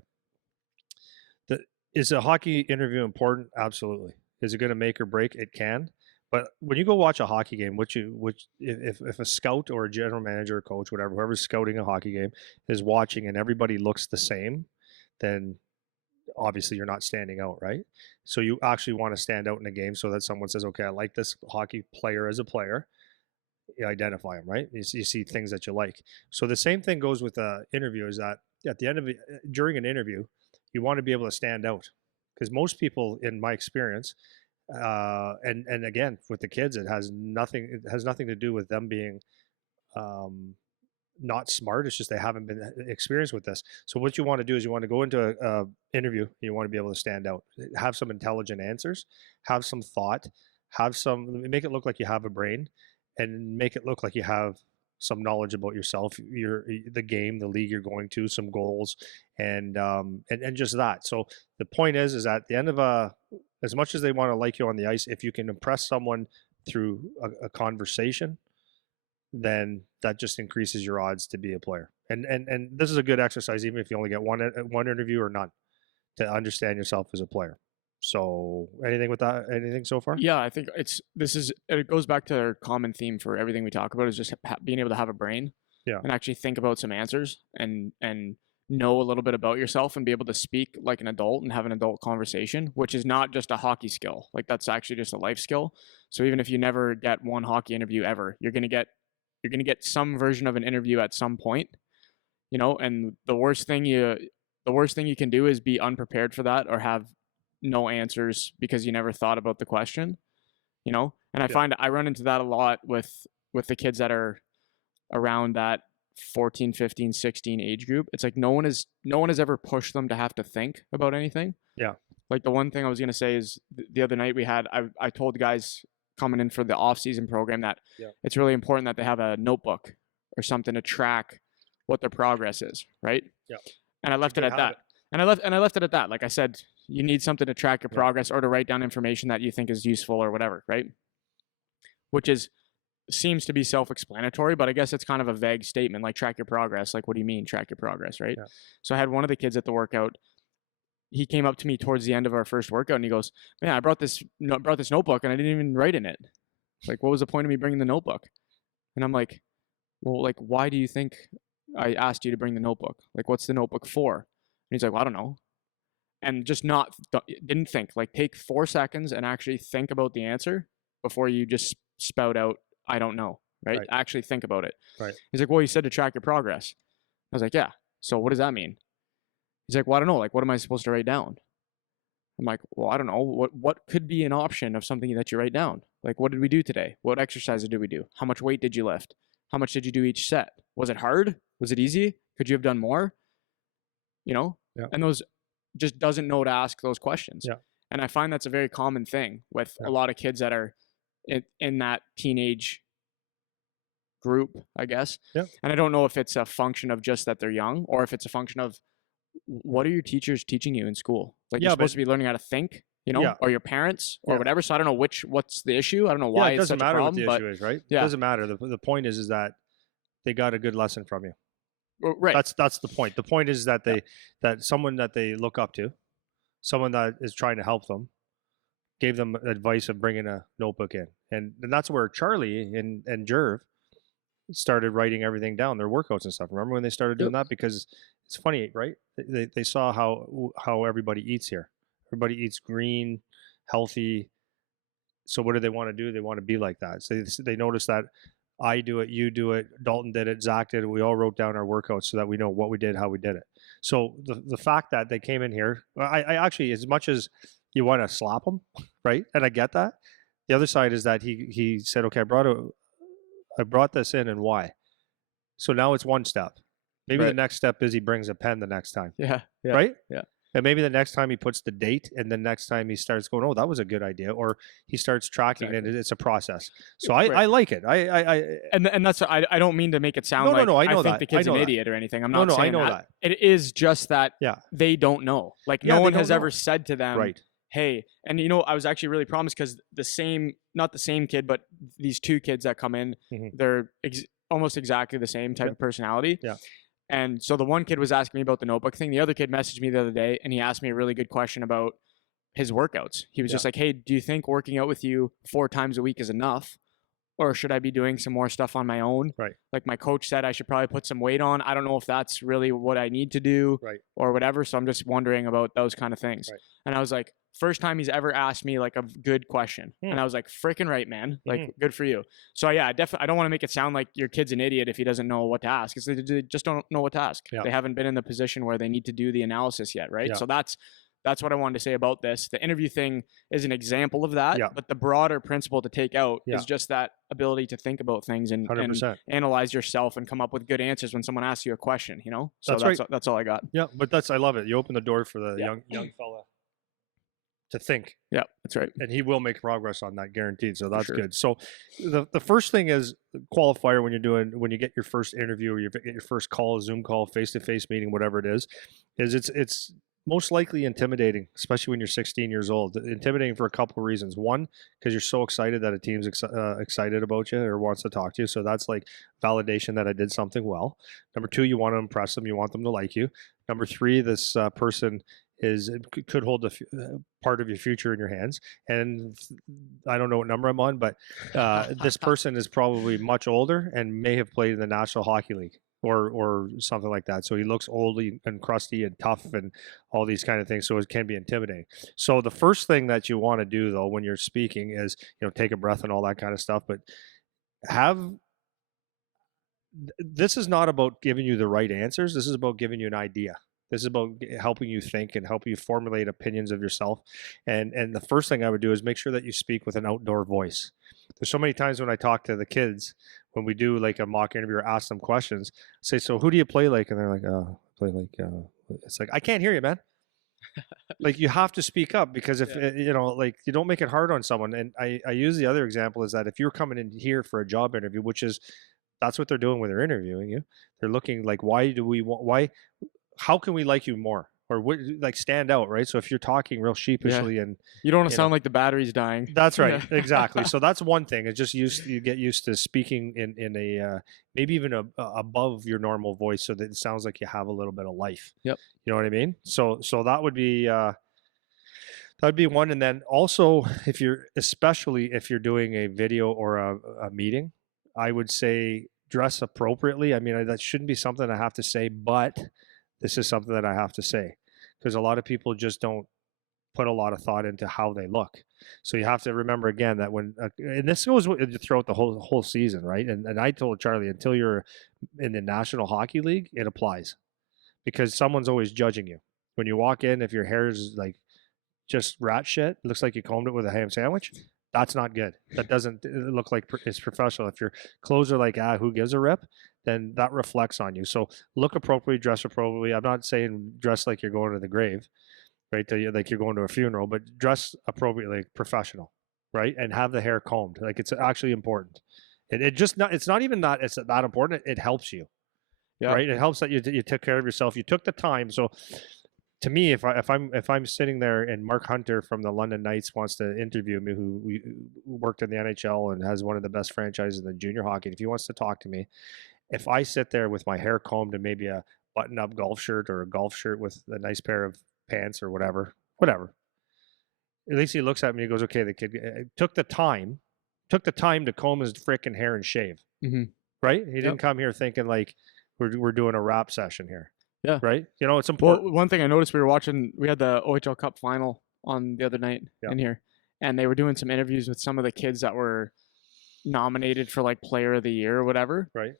Is a hockey interview important? Absolutely. Is it going to make or break? It can. But when you go watch a hockey game, if a scout or a general manager or coach, whatever, whoever's scouting a hockey game is watching and everybody looks the same, then obviously you're not standing out, right? So you actually want to stand out in a game so that someone says, okay, I like this hockey player as a player. You identify them, right? You see things that you like. So the same thing goes with the interview, is that at the end of it, during an interview, you want to be able to stand out, because most people, in my experience, and again with the kids, it has nothing to do with them being not smart. It's just they haven't been experienced with this. So what you want to do is you want to go into a interview, you want to be able to stand out, have some intelligent answers, have some thought, make it look like you have a brain, and make it look like you have some knowledge about yourself, the game, the league you're going to, some goals, and just that. So the point is that at the end of as much as they want to like you on the ice, if you can impress someone through a conversation, then that just increases your odds to be a player. And this is a good exercise, even if you only get one interview or none, to understand yourself as a player. So anything with that? Anything so far? Yeah, I think it goes back to our common theme for everything we talk about, is just being able to have a brain, and actually think about some answers and know a little bit about yourself and be able to speak like an adult and have an adult conversation, which is not just a hockey skill. Like, that's actually just a life skill. So even if you never get one hockey interview ever, you're going to get some version of an interview at some point, and the worst thing you can do is be unprepared for that, or have no answers because you never thought about the question, and I find I run into that a lot with the kids that are around that 14, 15, 16 age group. It's like no one has ever pushed them to have to think about anything. Yeah. Like, the one thing I was going to say is the other night I told guys coming in for the off-season program that it's really important that they have a notebook or something to track what their progress is, right? Yeah. And I left it at that. And I left it at that. Like I said, you need something to track your progress or to write down information that you think is useful or whatever, right? Which seems to be self-explanatory, but I guess it's kind of a vague statement, like track your progress. Like, what do you mean track your progress, right? Yeah. So I had one of the kids at the workout. He came up to me towards the end of our first workout and he goes, "Man, I brought this notebook and I didn't even write in it. Like, what was the point of me bringing the notebook?" And I'm like, "Well, like, why do you think I asked you to bring the notebook. Like, what's the notebook for? And he's like, well, I don't know. And just didn't think. Like, take 4 seconds and actually think about the answer before you just spout out, I don't know, right? Actually think about it. Right. He's like, well, you said to track your progress. I was like, yeah. So what does that mean? He's like, well, I don't know. Like, what am I supposed to write down? I'm like, well, I don't know. What could be an option of something that you write down? Like, what did we do today? What exercises did we do? How much weight did you lift? How much did you do each set? Was it hard? Was it easy? Could you have done more? You know? Yeah. And those just doesn't know to ask those questions. Yeah. And I find that's a very common thing with a lot of kids that are in that teenage group, I guess. Yeah. And I don't know if it's a function of just that they're young or if it's a function of what are your teachers teaching you in school? Like, you're supposed to be learning how to think, you know, or your parents or whatever. So I don't know what's the issue. I don't know why it's such a problem. It doesn't matter what the issue is, right? Yeah. It doesn't matter. The point is that they got a good lesson from you. Right. That's the point. The point is that that someone that they look up to, someone that is trying to help them, gave them advice of bringing a notebook in. And that's where Charlie and Jerv started writing everything down, their workouts and stuff. Remember when they started doing that? Because it's funny, right? They saw how everybody eats here. Everybody eats green, healthy. So what do they want to do? They want to be like that. So they noticed that I do it, you do it, Dalton did it, Zach did it. We all wrote down our workouts so that we know what we did, how we did it. So the fact that they came in here, I actually, as much as you want to slap them, right? And I get that. The other side is that he said, okay, I brought this in, and why? So now it's one step. Maybe the next step is he brings a pen the next time. Yeah. Right? Yeah. And maybe the next time he puts the date, and the next time he starts going, oh, that was a good idea. Or he starts tracking it. It's a process. So I like it. And that's, I don't mean to make it sound no, I know think the kid's an idiot or anything. I'm not saying I know that. It is just that they don't know. Like, no one has ever said to them, hey, and you know, I was actually really promised because not the same kid, but these two kids that come in, they're almost exactly the same type of personality. Yeah. And so the one kid was asking me about the notebook thing. The other kid messaged me the other day and he asked me a really good question about his workouts. He was just like, hey, do you think working out with you 4 times a week is enough? Or should I be doing some more stuff on my own? Right. Like, my coach said I should probably put some weight on. I don't know if that's really what I need to do or whatever. So I'm just wondering about those kind of things. Right. And I was like, first time he's ever asked me like a good question. And I was like, freaking right, man. Like, good for you. So yeah, definitely. I don't want to make it sound like your kid's an idiot if he doesn't know what to ask. Because they just don't know what to ask. Yeah. They haven't been in the position where they need to do the analysis yet, right? Yeah. So that's what I wanted to say about this. The interview thing is an example of that, but the broader principle to take out is just that ability to think about things and analyze yourself and come up with good answers when someone asks you a question, you know? So that's all I got. Yeah, but I love it. You open the door for the young fella to think. Yeah, that's right. And he will make progress on that, guaranteed. So that's good. So the first thing is qualifier when you get your first interview or you get your first call, Zoom call, face-to-face meeting, whatever it is it's most likely intimidating, especially when you're 16 years old. Intimidating for a couple of reasons. One, because you're so excited that a team's excited about you or wants to talk to you. So that's like validation that I did something well. Number 2, you want to impress them. You want them to like you. Number 3, this person could hold a part of your future in your hands. And I don't know what number I'm on, but this person is probably much older and may have played in the National Hockey League or something like that. So he looks old and crusty and tough and all these kind of things. So it can be intimidating. So the first thing that you want to do though, when you're speaking is, take a breath and all that kind of stuff, but this is not about giving you the right answers. This is about giving you an idea. This is about helping you think and help you formulate opinions of yourself. And the first thing I would do is make sure that you speak with an outdoor voice. There's so many times when I talk to the kids, when we do like a mock interview or ask them questions, say, so who do you play like? And they're like, play like, it's like, I can't hear you, man. Like, you have to speak up because if, like, you don't make it hard on someone. And I use the other example is that if you're coming in here for a job interview, that's what they're doing when they're interviewing you. They're looking like, how can we like you more? Or like stand out, right? So if you're talking real sheepishly and you don't want to sound like the battery's dying. That's right, exactly. So that's one thing. It's just you get used to speaking in a maybe even above your normal voice, so that it sounds like you have a little bit of life. Yep. You know what I mean? So that would be one. And then also, especially if you're doing a video or a meeting, I would say dress appropriately. I mean, that shouldn't be something I have to say, but this is something that I have to say because a lot of people just don't put a lot of thought into how they look. So you have to remember again that when, and this goes throughout the whole season, right? And I told Charlie, until you're in the National Hockey League, it applies because someone's always judging you. When you walk in, if your hair is like just rat shit, it looks like you combed it with a ham sandwich. That's not good. That doesn't look like it's professional. If your clothes are like, who gives a rip, then that reflects on you. So look appropriately, dress appropriately. I'm not saying dress like you're going to the grave, right? Like you're going to a funeral, but dress appropriately, professional, right? And have the hair combed. Like it's actually important. It's not even that it's that important. It helps you, right? It helps that you took care of yourself. You took the time. So to me, if I'm sitting there and Mark Hunter from the London Knights wants to interview me, who worked in the NHL and has one of the best franchises in the junior hockey, if he wants to talk to me, if I sit there with my hair combed and maybe a button-up golf shirt or a golf shirt with a nice pair of pants or whatever, at least he looks at me and goes, okay, the kid took the time to comb his frickin' hair and shave, right? He didn't come here thinking like we're doing a rap session here. Yeah. Right? You know, it's important. Well, one thing I noticed, we had the OHL Cup final on the other night in here, and they were doing some interviews with some of the kids that were nominated for like Player of the Year or whatever. Right.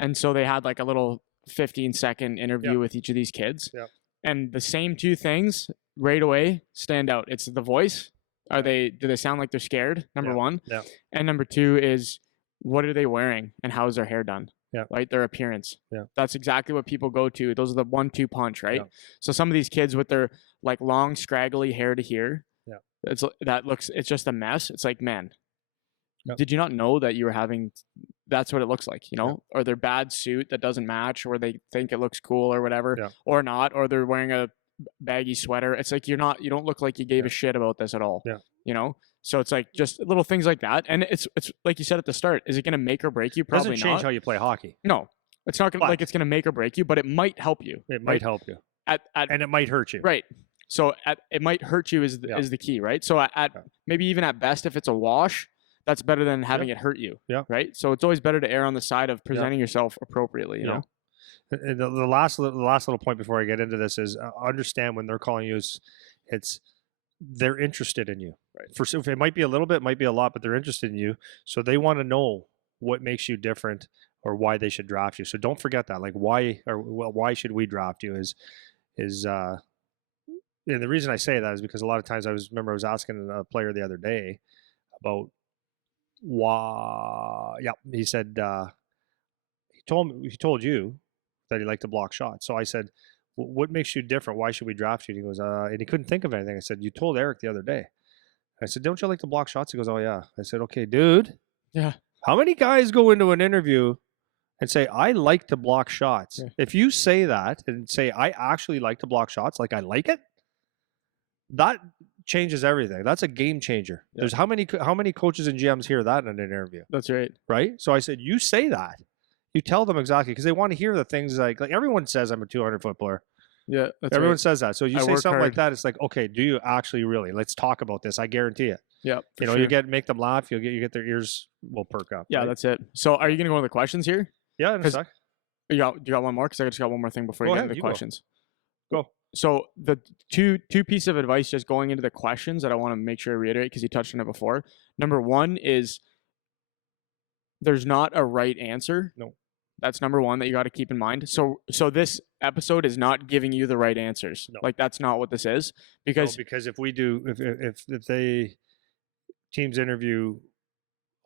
And so they had like a little 15-second interview with each of these kids. Yeah. And the same two things right away stand out. It's the voice. Do they sound like they're scared? Number one. Yeah. And number two is, what are they wearing and how is their hair done? Yeah. Right. Their appearance. Yeah. That's exactly what people go to. Those are the 1-2 punch, right? Yeah. So some of these kids with their like long, scraggly hair to here, it's just a mess. It's like, man, did you not know that you were having, that's what it looks like, you know, or their bad suit that doesn't match, or they think it looks cool or whatever, or not, or they're wearing a baggy sweater. It's like, you don't look like you gave a shit about this at all, you know? So it's like just little things like that. And it's like you said at the start, is it going to make or break you? Probably not. Doesn't change how you play hockey. No, it's not like it's going to make or break you, but it might help you. It might help you. And it might hurt you. Right. So it might hurt you is the key, right? So maybe even at best, if it's a wash, that's better than having it hurt you. Yeah. Right. So it's always better to err on the side of presenting yourself appropriately, you know? And the last little point before I get into this is understand when they're calling you, they're interested in you. Right. So it might be a little bit, might be a lot, but they're interested in you. So they want to know what makes you different or why they should draft you. So don't forget that. Like why should we draft you is and the reason I say that is because a lot of times I was asking a player the other day about why. Yeah, he said he told you that he liked to block shots. So I said, what makes you different? Why should we draft you? And he goes, and he couldn't think of anything. I said, you told Eric the other day. I said, don't you like to block shots? He goes, oh yeah. I said, okay, dude. Yeah. How many guys go into an interview and say, I like to block shots? Yeah. If you say that and say, I actually like to block shots, like I like it, that changes everything. That's a game changer. Yeah. There's how many coaches and GMs hear that in an interview? That's right. Right? So I said, you say that. You tell them exactly, because they want to hear the things like everyone says I'm a 200-foot player. Yeah, everyone says that. So you say something like that, it's like, okay, do you actually really? Let's talk about this. I guarantee it. Yeah, you know, sure. Make them laugh. You get their ears will perk up. Yeah, right? That's it. So are you going to go into the questions here? Yeah, in a sec. Do you got one more? Because I just got one more thing before you get into the questions. Go. So the two pieces of advice just going into the questions that I want to make sure I reiterate because you touched on it before. Number one is there's not a right answer. No. That's number one that you got to keep in mind. So this episode is not giving you the right answers. No. Like that's not what this is. Because if we do, if they teams interview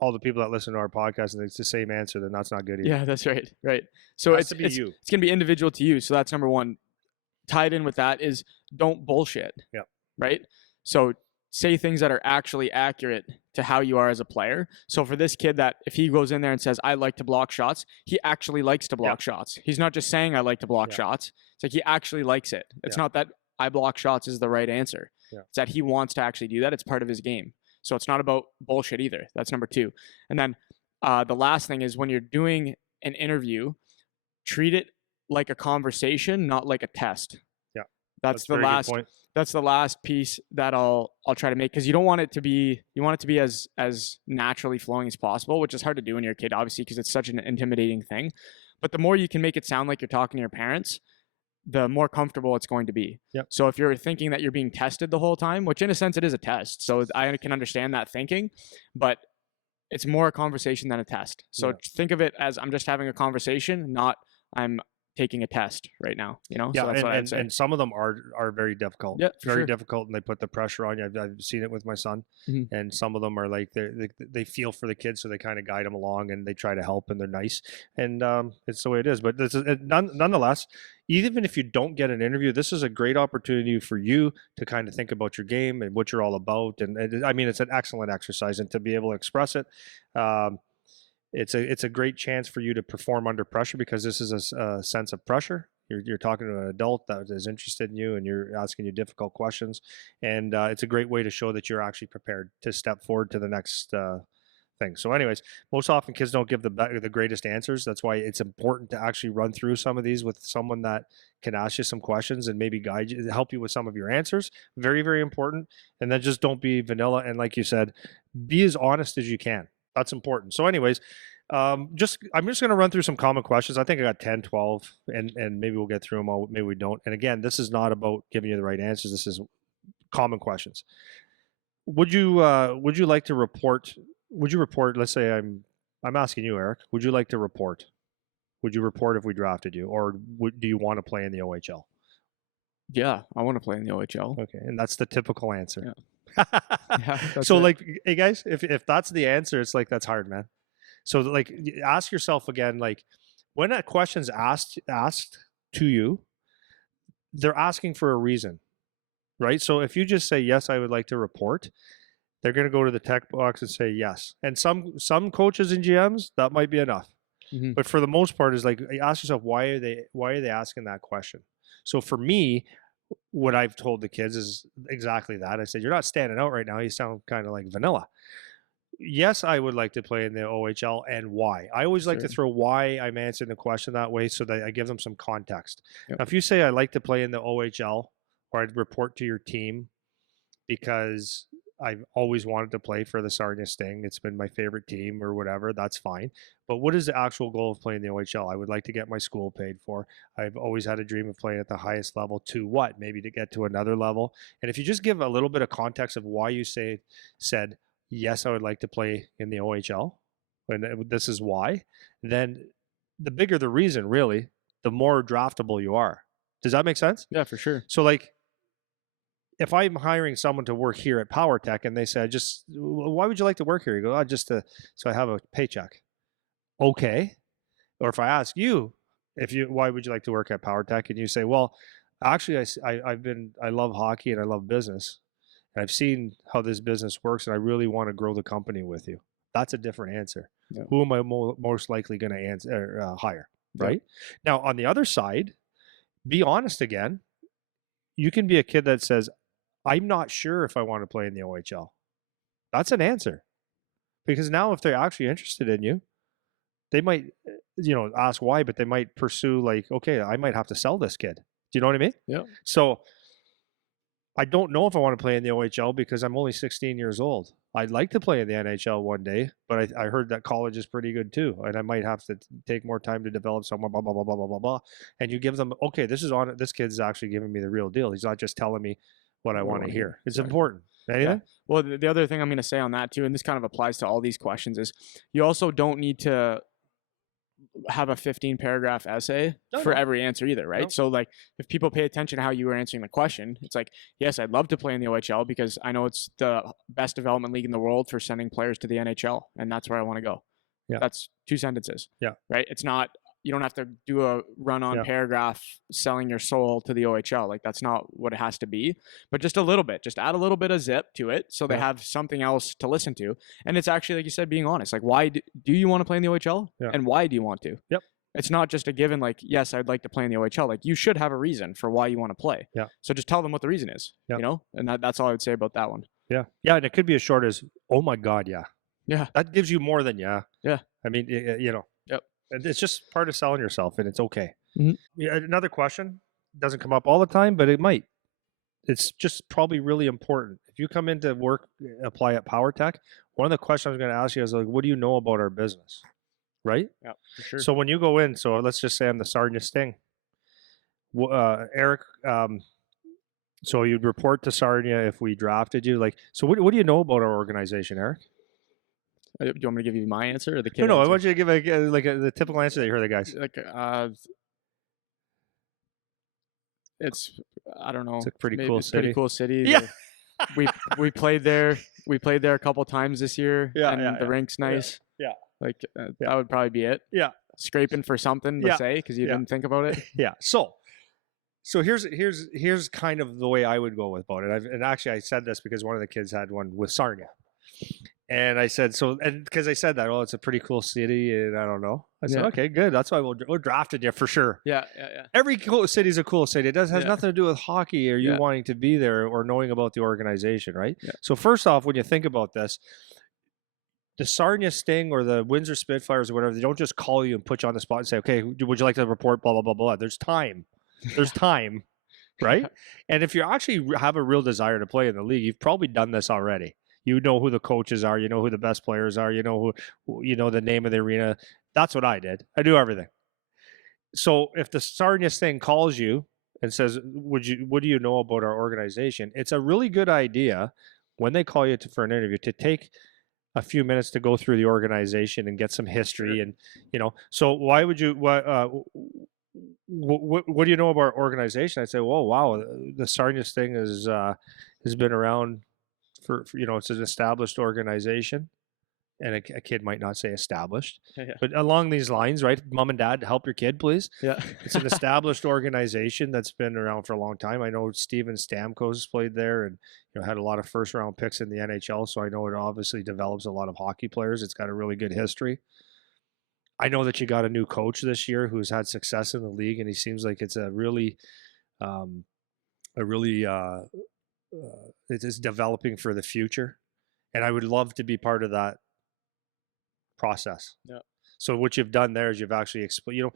all the people that listen to our podcast and it's the same answer, then that's not good either. Yeah, that's right. Right. So it's going to be individual to you. So that's number one. Tied in with that is don't bullshit. Yeah. Right. So say things that are actually accurate to how you are as a player. So for this kid, that if he goes in there and says, I like to block shots, he actually likes to block shots. He's not just saying I like to block shots. It's like he actually likes it. It's not that I block shots is the right answer. Yeah. It's that he wants to actually do that. It's part of his game. So it's not about bullshit either. That's number two. And then the last thing is when you're doing an interview, treat it like a conversation, not like a test. Yeah. That's the last point. that's the last piece that I'll try to make, because you want it to be as naturally flowing as possible, which is hard to do when you're a kid, obviously, because it's such an intimidating thing. But the more you can make it sound like you're talking to your parents, the more comfortable it's going to be. Yep. So if you're thinking that you're being tested the whole time, which in a sense it is a test, so I can understand that thinking, but it's more a conversation than a test. So think of it as I'm just having a conversation, not I'm taking a test right now, Yeah, so that's what I'd say. And some of them are very difficult. Yeah, very difficult, and they put the pressure on you. I've seen it with my son, and some of them are like they feel for the kids, so they kind of guide them along and they try to help and they're nice, and it's the way it is. But nonetheless, even if you don't get an interview, this is a great opportunity for you to kind of think about your game and what you're all about. And I mean, it's an excellent exercise, and to be able to express it. It's a great chance for you to perform under pressure, because this is a sense of pressure. You're talking to an adult that is interested in you, and you're asking you difficult questions, and it's a great way to show that you're actually prepared to step forward to the next thing. So anyways, most often kids don't give the greatest answers. That's why it's important to actually run through some of these with someone that can ask you some questions and maybe guide you, help you with some of your answers. Very, very important. And then just don't be vanilla, and like you said, be as honest as you can. That's important. So anyways, I'm just going to run through some common questions. I think I got 10, 12, and maybe we'll get through them all. Maybe we don't. And again, this is not about giving you the right answers. This is common questions. Would you like to report? Would you report? Let's say I'm asking you, Eric. Would you like to report? Would you report if we drafted you, or do you want to play in the OHL? Yeah, I want to play in the OHL. Okay, and that's the typical answer. Yeah. Yeah, so like, hey guys, if that's the answer, it's like, that's hard, man. So like, ask yourself again, like, when a question's asked to you, they're asking for a reason, right? So if you just say, yes, I would like to report, they're going to go to the text box and say yes. And some coaches and GMs, that might be enough. But for the most part, is like, ask yourself, why are they asking that question? So for me, what I've told the kids is exactly that. I said, you're not standing out right now. You sound kind of like vanilla. Yes, I would like to play in the OHL, and why. I always like to throw why I'm answering the question that way, so that I give them some context. Now, if you say I like to play in the OHL, or I'd report to your team because I've always wanted to play for the Sarnia Sting, it's been my favorite team or whatever, that's fine. But what is the actual goal of playing the OHL? I would like to get my school paid for. I've always had a dream of playing at the highest level. To what? Maybe to get to another level. And if you just give a little bit of context of why you said, yes, I would like to play in the OHL, and this is why, then the bigger the reason, really, the more draftable you are. Does that make sense? Yeah, for sure. So like, if I'm hiring someone to work here at PowerTech and they say, why would you like to work here? You go, so I have a paycheck. Okay. Or if I ask you, why would you like to work at PowerTech? And you say, well, actually, I love hockey and I love business. And I've seen how this business works, and I really want to grow the company with you. That's a different answer. Yeah. Who am I most likely going to hire? Right? Yeah. Now, on the other side, be honest again. You can be a kid that says, I'm not sure if I want to play in the OHL. That's an answer. Because now if they're actually interested in you, they might, ask why, but they might pursue like, okay, I might have to sell this kid. Do you know what I mean? Yeah. So I don't know if I want to play in the OHL because I'm only 16 years old. I'd like to play in the NHL one day, but I heard that college is pretty good too. And I might have to take more time to develop someone, blah, blah, blah, blah, blah, blah, blah. And you give them, okay, this kid's actually giving me the real deal. He's not just telling me what I want to hear. It's important. Anything? Yeah. Well, the other thing I'm going to say on that too, and this kind of applies to all these questions, is you also don't need to have a 15-paragraph essay for every answer either, right? No. So like, if people pay attention to how you were answering the question, it's like, yes, I'd love to play in the OHL because I know it's the best development league in the world for sending players to the NHL, and that's where I want to go. Yeah. That's 2 sentences. Yeah. Right? It's not, you don't have to do a run-on paragraph selling your soul to the OHL. Like, that's not what it has to be. But just a little bit. Just add a little bit of zip to it so they have something else to listen to. And it's actually, like you said, being honest. Like, why do you want to play in the OHL? Yeah. And why do you want to? Yep. It's not just a given, like, yes, I'd like to play in the OHL. Like, you should have a reason for why you want to play. Yeah. So just tell them what the reason is, And that's all I would say about that one. Yeah. Yeah, and it could be as short as, oh my God, yeah. Yeah. That gives you more than yeah. Yeah. I mean, Yep. It's just part of selling yourself, and it's okay. Mm-hmm. Yeah, another question doesn't come up all the time, but it might. it's just probably really important. If you come into work, apply at PowerTech, one of the questions I'm going to ask you is like, what do you know about our business? Right? Yeah, for sure. So when you go in, so let's just say I'm the Sarnia Sting. Eric, so you'd report to Sarnia if we drafted you. Like, so what do you know about our organization, Eric? Do you want me to give you my answer or the kid? No, answer? I want you to give the typical answer that you heard the guys. Like, it's, I don't know. It's a pretty maybe cool it's city. Pretty cool city. Yeah. we played there. We played there a couple times this year. Yeah, and the rink's nice. Yeah. Like that would probably be it. Yeah. Scraping for something to say because you didn't think about it. Yeah. So here's kind of the way I would go about it. And actually I said this because one of the kids had one with Sarnia. And I said, and because I said that, oh, it's a pretty cool city, and I don't know. I said, okay, good. That's why we're drafted you for sure. Yeah. Every cool city is a cool city. It has nothing to do with hockey or you wanting to be there or knowing about the organization, right? Yeah. So first off, when you think about this, the Sarnia Sting or the Windsor Spitfires or whatever, they don't just call you and put you on the spot and say, okay, would you like to report, blah, blah, blah, blah. There's time. There's time, right? And if you actually have a real desire to play in the league, you've probably done this already. You know who the coaches are. You know who the best players are. You know the name of the arena. That's what I did. I do everything. So if the Sarnia Sting calls you and says, what do you know about our organization? It's a really good idea when they call you for an interview to take a few minutes to go through the organization and get some history. And, so why would you, what do you know about our organization? I'd say, well, wow, the Sarnia Sting has been around for it's an established organization, and a kid might not say established, but along these lines, right? Mom and dad, help your kid, please. Yeah, it's an established organization that's been around for a long time. I know Steven Stamkos played there, and had a lot of first round picks in the NHL, so I know it obviously develops a lot of hockey players. It's got a really good history. I know that you got a new coach this year who's had success in the league, and he seems like it's it is developing for the future, and I would love to be part of that process. Yeah. So what you've done there is you've actually explained.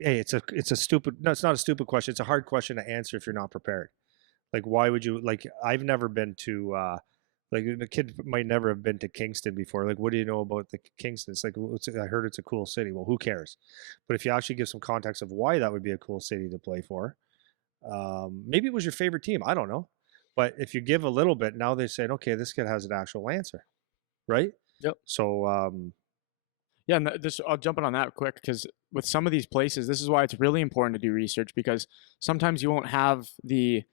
Hey, it's a stupid. No, it's not a stupid question. It's a hard question to answer if you're not prepared. Like, why would you? Like, I've never been to. Like, the kid might never have been to Kingston before. Like, what do you know about the Kingston? It's like, I heard it's a cool city. Well, who cares? But if you actually give some context of why that would be a cool city to play for, maybe it was your favorite team. I don't know. But if you give a little bit, now they're saying, okay, this kid has an actual answer, right? Yep. So, yeah, and I'll jump in on that quick because with some of these places, this is why it's really important to do research because sometimes you won't have the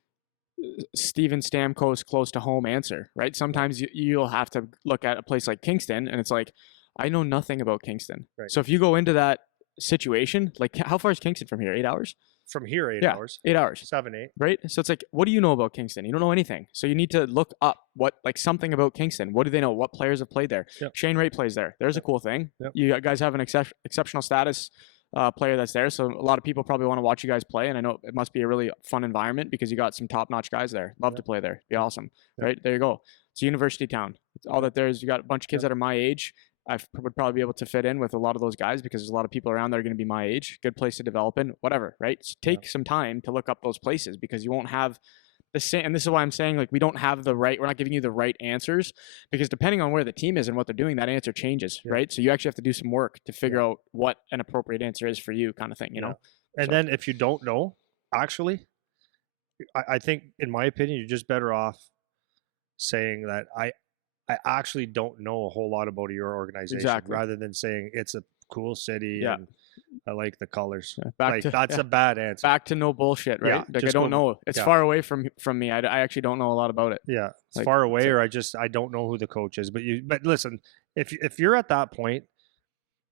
Steven Stamkos close to home answer, right? Sometimes you'll have to look at a place like Kingston, and it's like, I know nothing about Kingston. Right. So if you go into that situation, like how far is Kingston from here? 8 hours? From here, 8 hours. 8 hours. 7, 8. Right? So it's like, what do you know about Kingston? You don't know anything. So you need to look up something about Kingston. What do they know? What players have played there? Yep. Shane Wright plays there. There's a cool thing. Yep. You guys have an exceptional status player that's there. So a lot of people probably want to watch you guys play. And I know it must be a really fun environment because you got some top-notch guys there. Love to play there. Be awesome. Right? There you go. It's a university town. It's all that there's. You got a bunch of kids that are my age. I would probably be able to fit in with a lot of those guys because there's a lot of people around that are going to be my age. Good place to develop in, whatever, right? So take some time to look up those places because you won't have the same. And this is why I'm saying, like, we don't have we're not giving you the right answers because depending on where the team is and what they're doing, that answer changes, right? So you actually have to do some work to figure out what an appropriate answer is for you, kind of thing, you know? And then if you don't know, actually, I think, in my opinion, you're just better off saying that I actually don't know a whole lot about your organization, rather than saying it's a cool city and I like the colors. That's a bad answer. Back to no bullshit, right? Like, I don't know. It's far away from me. I actually don't know a lot about it. Yeah, it's far away, or I don't know who the coach is. But listen, if you're at that point,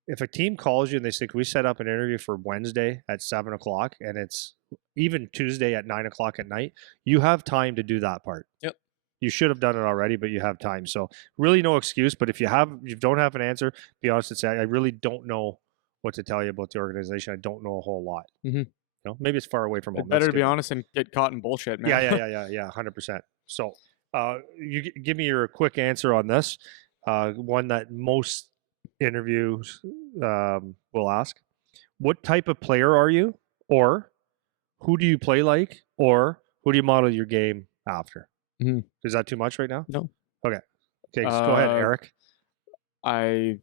if a team calls you and they say, can we set up an interview for Wednesday at 7:00 and it's even Tuesday at 9:00 at night, you have time to do that part. Yep. You should have done it already, but you have time. So really no excuse. But if you don't have an answer, be honest and say, I really don't know what to tell you about the organization. I don't know a whole lot. Mm-hmm. Maybe it's far away from home. Better to be honest and get caught in bullshit, man. Yeah, 100%. So you give me your quick answer on this. One that most interviews will ask. What type of player are you? Or who do you play like? Or Who do you model your game after? Mhm. Is that too much right now? No. Okay. So go ahead, Eric. I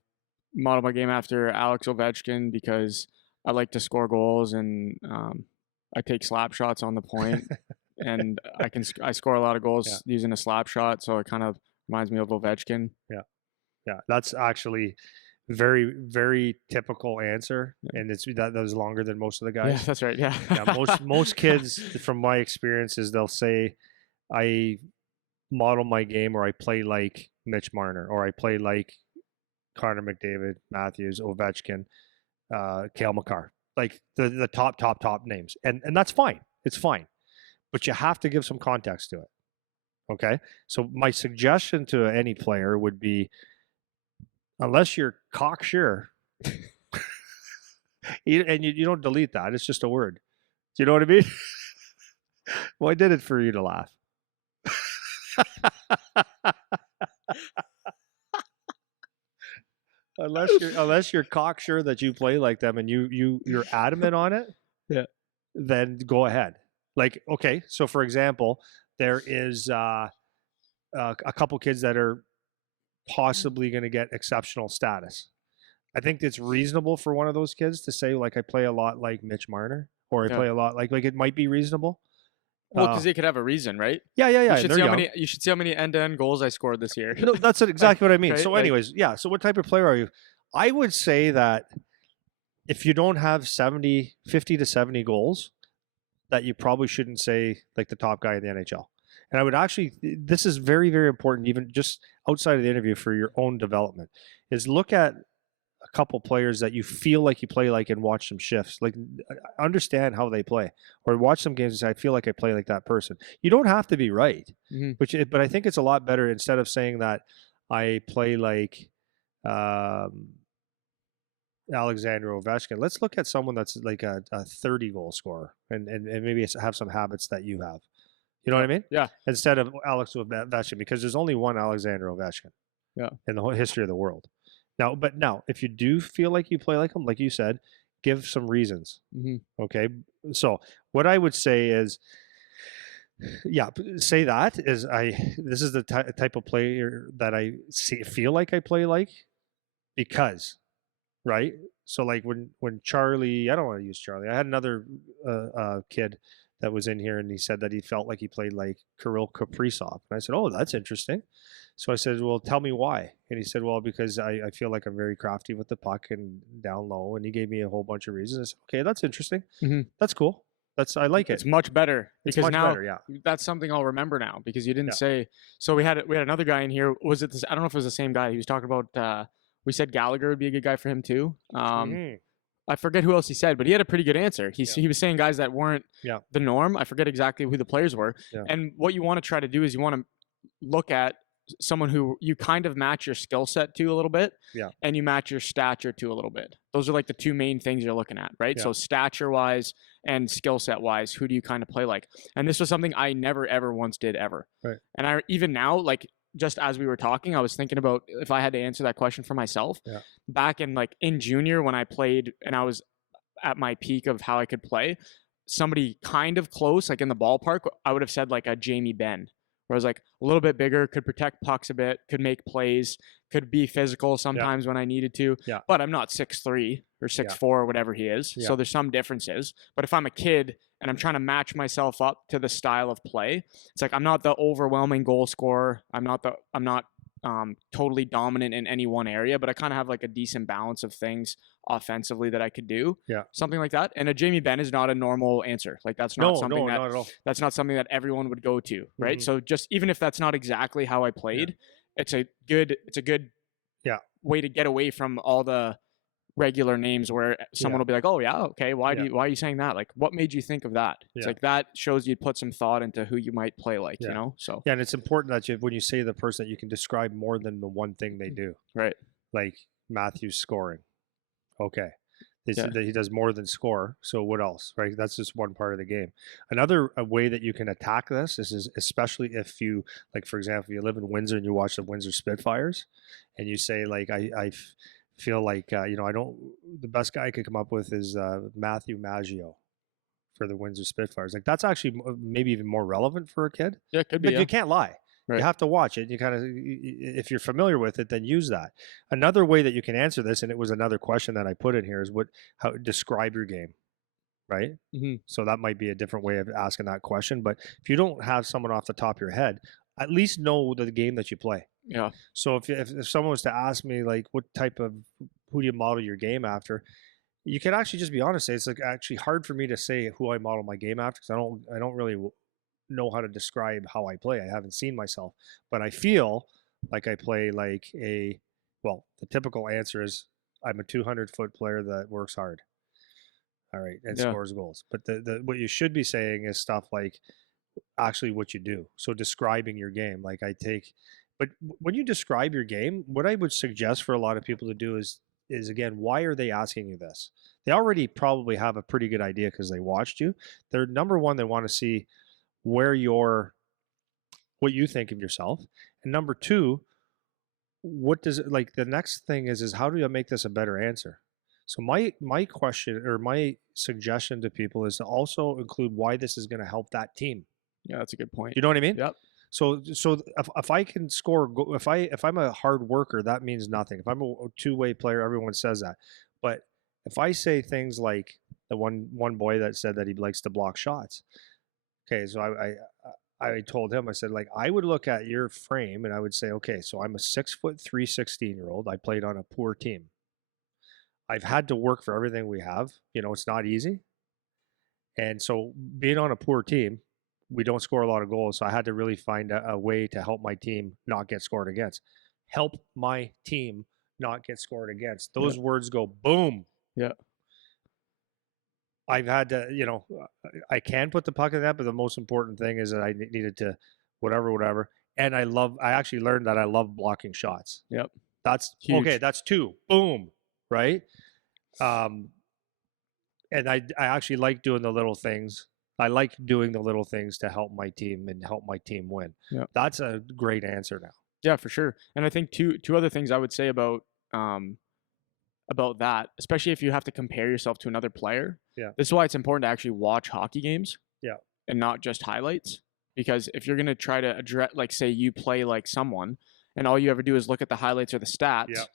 model my game after Alex Ovechkin because I like to score goals and I take slap shots on the point, and I score a lot of goals using a slap shot, so it kind of reminds me of Ovechkin. Yeah, that's actually very, very typical answer, and that was longer than most of the guys. Yeah, that's right. Yeah, most kids, from my experiences, they'll say, "I model my game, or I play like Mitch Marner, or I play like Connor McDavid, Matthews, Ovechkin, Cale Makar, like the top names," and that's fine. It's fine, but you have to give some context to it. Okay, so my suggestion to any player would be, unless you're cocksure, and you don't delete that, it's just a word. Do you know what I mean? Well, I did it for you to laugh. unless you're cocksure that you play like them and you're adamant on it, then go ahead. Like, okay, so for example, there is a couple kids that are possibly going to get exceptional status. I think it's reasonable for one of those kids to say, like, I play a lot like Mitch Marner, or I play a lot like it might be reasonable. Well, because they could have a reason, right? Yeah. You should see how many end-to-end goals I scored this year. No, that's exactly what I mean. Right? So, anyways, So what type of player are you? I would say that if you don't have 50 to 70 goals, that you probably shouldn't say like the top guy in the NHL. And I would actually, this is very, very important, even just outside of the interview for your own development, is look at a couple players that you feel like you play like and watch some shifts. Like, understand how they play, or watch some games and say, I feel like I play like that person. You don't have to be right, but I think it's a lot better, instead of saying that I play like Alexander Ovechkin. Let's look at someone that's like a 30 goal scorer, and maybe have some habits that you have. You know what I mean? Yeah. Instead of Alex Ovechkin, because there's only one Alexander Ovechkin. In the whole history of the world. Now, if you do feel like you play like him, like you said, give some reasons. Okay. So what I would say is, say that is this is the type of player that I feel like I play like, because, right? So like when Charlie, I don't want to use Charlie. I had another kid that was in here, and he said that he felt like he played like Kirill Kaprizov. And I said, oh, that's interesting. So I said, well, tell me why. And he said, well, because I feel like I'm very crafty with the puck and down low. And he gave me a whole bunch of reasons. I said, okay, that's interesting. That's cool. I like it. It's much better, because much now better, that's something I'll remember now, because you didn't say. So we had another guy in here. Was it this? I don't know if it was the same guy. He was talking about. We said Gallagher would be a good guy for him too. I forget who else he said, but he had a pretty good answer. He was saying guys that weren't the norm. I forget exactly who the players were. And what you want to try to do is you want to look at someone who you kind of match your skill set to a little bit, and you match your stature to a little bit. Those are like the two main things you're looking at, right? So stature wise and skill set wise, who do you kind of play like? And this was something I never ever once did ever. Right. And I even now, like, just as we were talking, I was thinking about if I had to answer that question for myself. Back in junior, when I played and I was at my peak of how I could play, somebody kind of close, like in the ballpark, I would have said like a Jamie Benn, where I was like a little bit bigger, could protect pucks a bit, could make plays, could be physical sometimes when I needed to. But I'm not 6'3" or 6'4" or whatever he is. So there's some differences. But if I'm a kid and I'm trying to match myself up to the style of play, it's like I'm not the overwhelming goal scorer. I'm not totally dominant in any one area, but I kind of have like a decent balance of things offensively that I could do. Something like that. And a Jamie Benn is not a normal answer. Like that's not something not at all. That's not something that everyone would go to, right? So just even if that's not exactly how I played, it's a good way to get away from all the regular names where someone will be like, oh yeah, okay, why are you saying that? Like, what made you think of that? It's like that shows you put some thought into who you might play like, you know? So and it's important that when you say the person, that you can describe more than the one thing they do. Right. Like Matthew's scoring. Okay. He does more than score. So what else? Right. That's just one part of the game. Another way that you can attack this is especially if you, like, for example, you live in Windsor and you watch the Windsor Spitfires, and you say like, I feel like the best guy I could come up with is Matthew Maggio for the Windsor Spitfires. Like that's actually maybe even more relevant for a kid. Yeah, it could be. But you can't lie. Right. You have to watch it. You kind of, if you're familiar with it, then use that. Another way that you can answer this, and it was another question that I put in here, is how describe your game, right? Mm-hmm. So that might be a different way of asking that question. But if you don't have someone off the top of your head, at least know the game that you play. Yeah. So if someone was to ask me like who do you model your game after, you can actually just be honest. Say it's like actually hard for me to say who I model my game after because I don't really know how to describe how I play. I haven't seen myself, but I feel like I play like the typical answer is I'm a 200-foot player that works hard. All right, and scores goals. But the what you should be saying is stuff like actually what you do. So describing your game, but when you describe your game, what I would suggest for a lot of people to do is again, why are they asking you this? They already probably have a pretty good idea because they watched you. They're number one, they want to see what you think of yourself, and number two, the next thing is how do you make this a better answer? So my question or my suggestion to people is to also include why this is going to help that team. Yeah, that's a good point. You know what I mean? Yep. So if I can score, if I'm a hard worker, that means nothing. If I'm a two-way player, everyone says that. But if I say things like the one boy that said that he likes to block shots, okay, so I told him, I said, like, I would look at your frame and I would say, okay, so I'm a 6'3" 16-year-old. I played on a poor team. I've had to work for everything we have. It's not easy. And so being on a poor team, we don't score a lot of goals. So I had to really find a way to help my team not get scored against. Help my team not get scored against. Those words go boom. Yeah. I've had to, I can put the puck in that, but the most important thing is that I needed to whatever. And I actually learned that I love blocking shots. Yep. That's huge. Okay. That's 2. Boom. Right. And I actually like doing the little things. I like doing the little things to help my team and help my team win. Yeah. That's a great answer now. Yeah, for sure. And I think two other things I would say about that, especially if you have to compare yourself to another player. Yeah. This is why it's important to actually watch hockey games. Yeah. And not just highlights. Because if you're going to try to address, like say you play like someone and all you ever do is look at the highlights or the stats,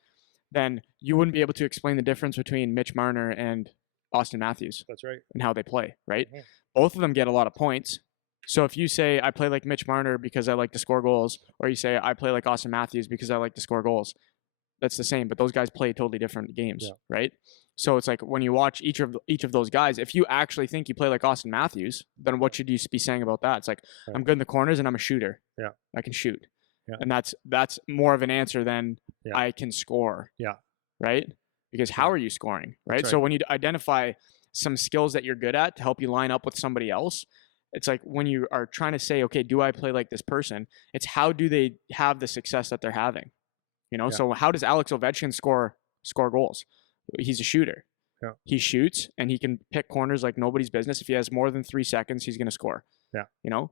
then you wouldn't be able to explain the difference between Mitch Marner and Austin Matthews. That's right. And how they play, right? Mm-hmm. Both of them get a lot of points. So if you say I play like Mitch Marner because I like to score goals, or you say I play like Austin Matthews because I like to score goals, that's the same. But those guys play totally different games, right? So it's like when you watch each of those guys, if you actually think you play like Austin Matthews, then what should you be saying about that? It's like I'm good in the corners and I'm a shooter. Yeah, I can shoot. Yeah. And that's more of an answer than I can score. Yeah. Right? Because how are you scoring? Right? So when you identify some skills that you're good at to help you line up with somebody else, it's like when you are trying to say, okay, do I play like this person? It's how do they have the success that they're having? So how does Alex Ovechkin score goals? He's a shooter. Yeah. He shoots and he can pick corners like nobody's business. If he has more than 3 seconds, he's going to score. Yeah.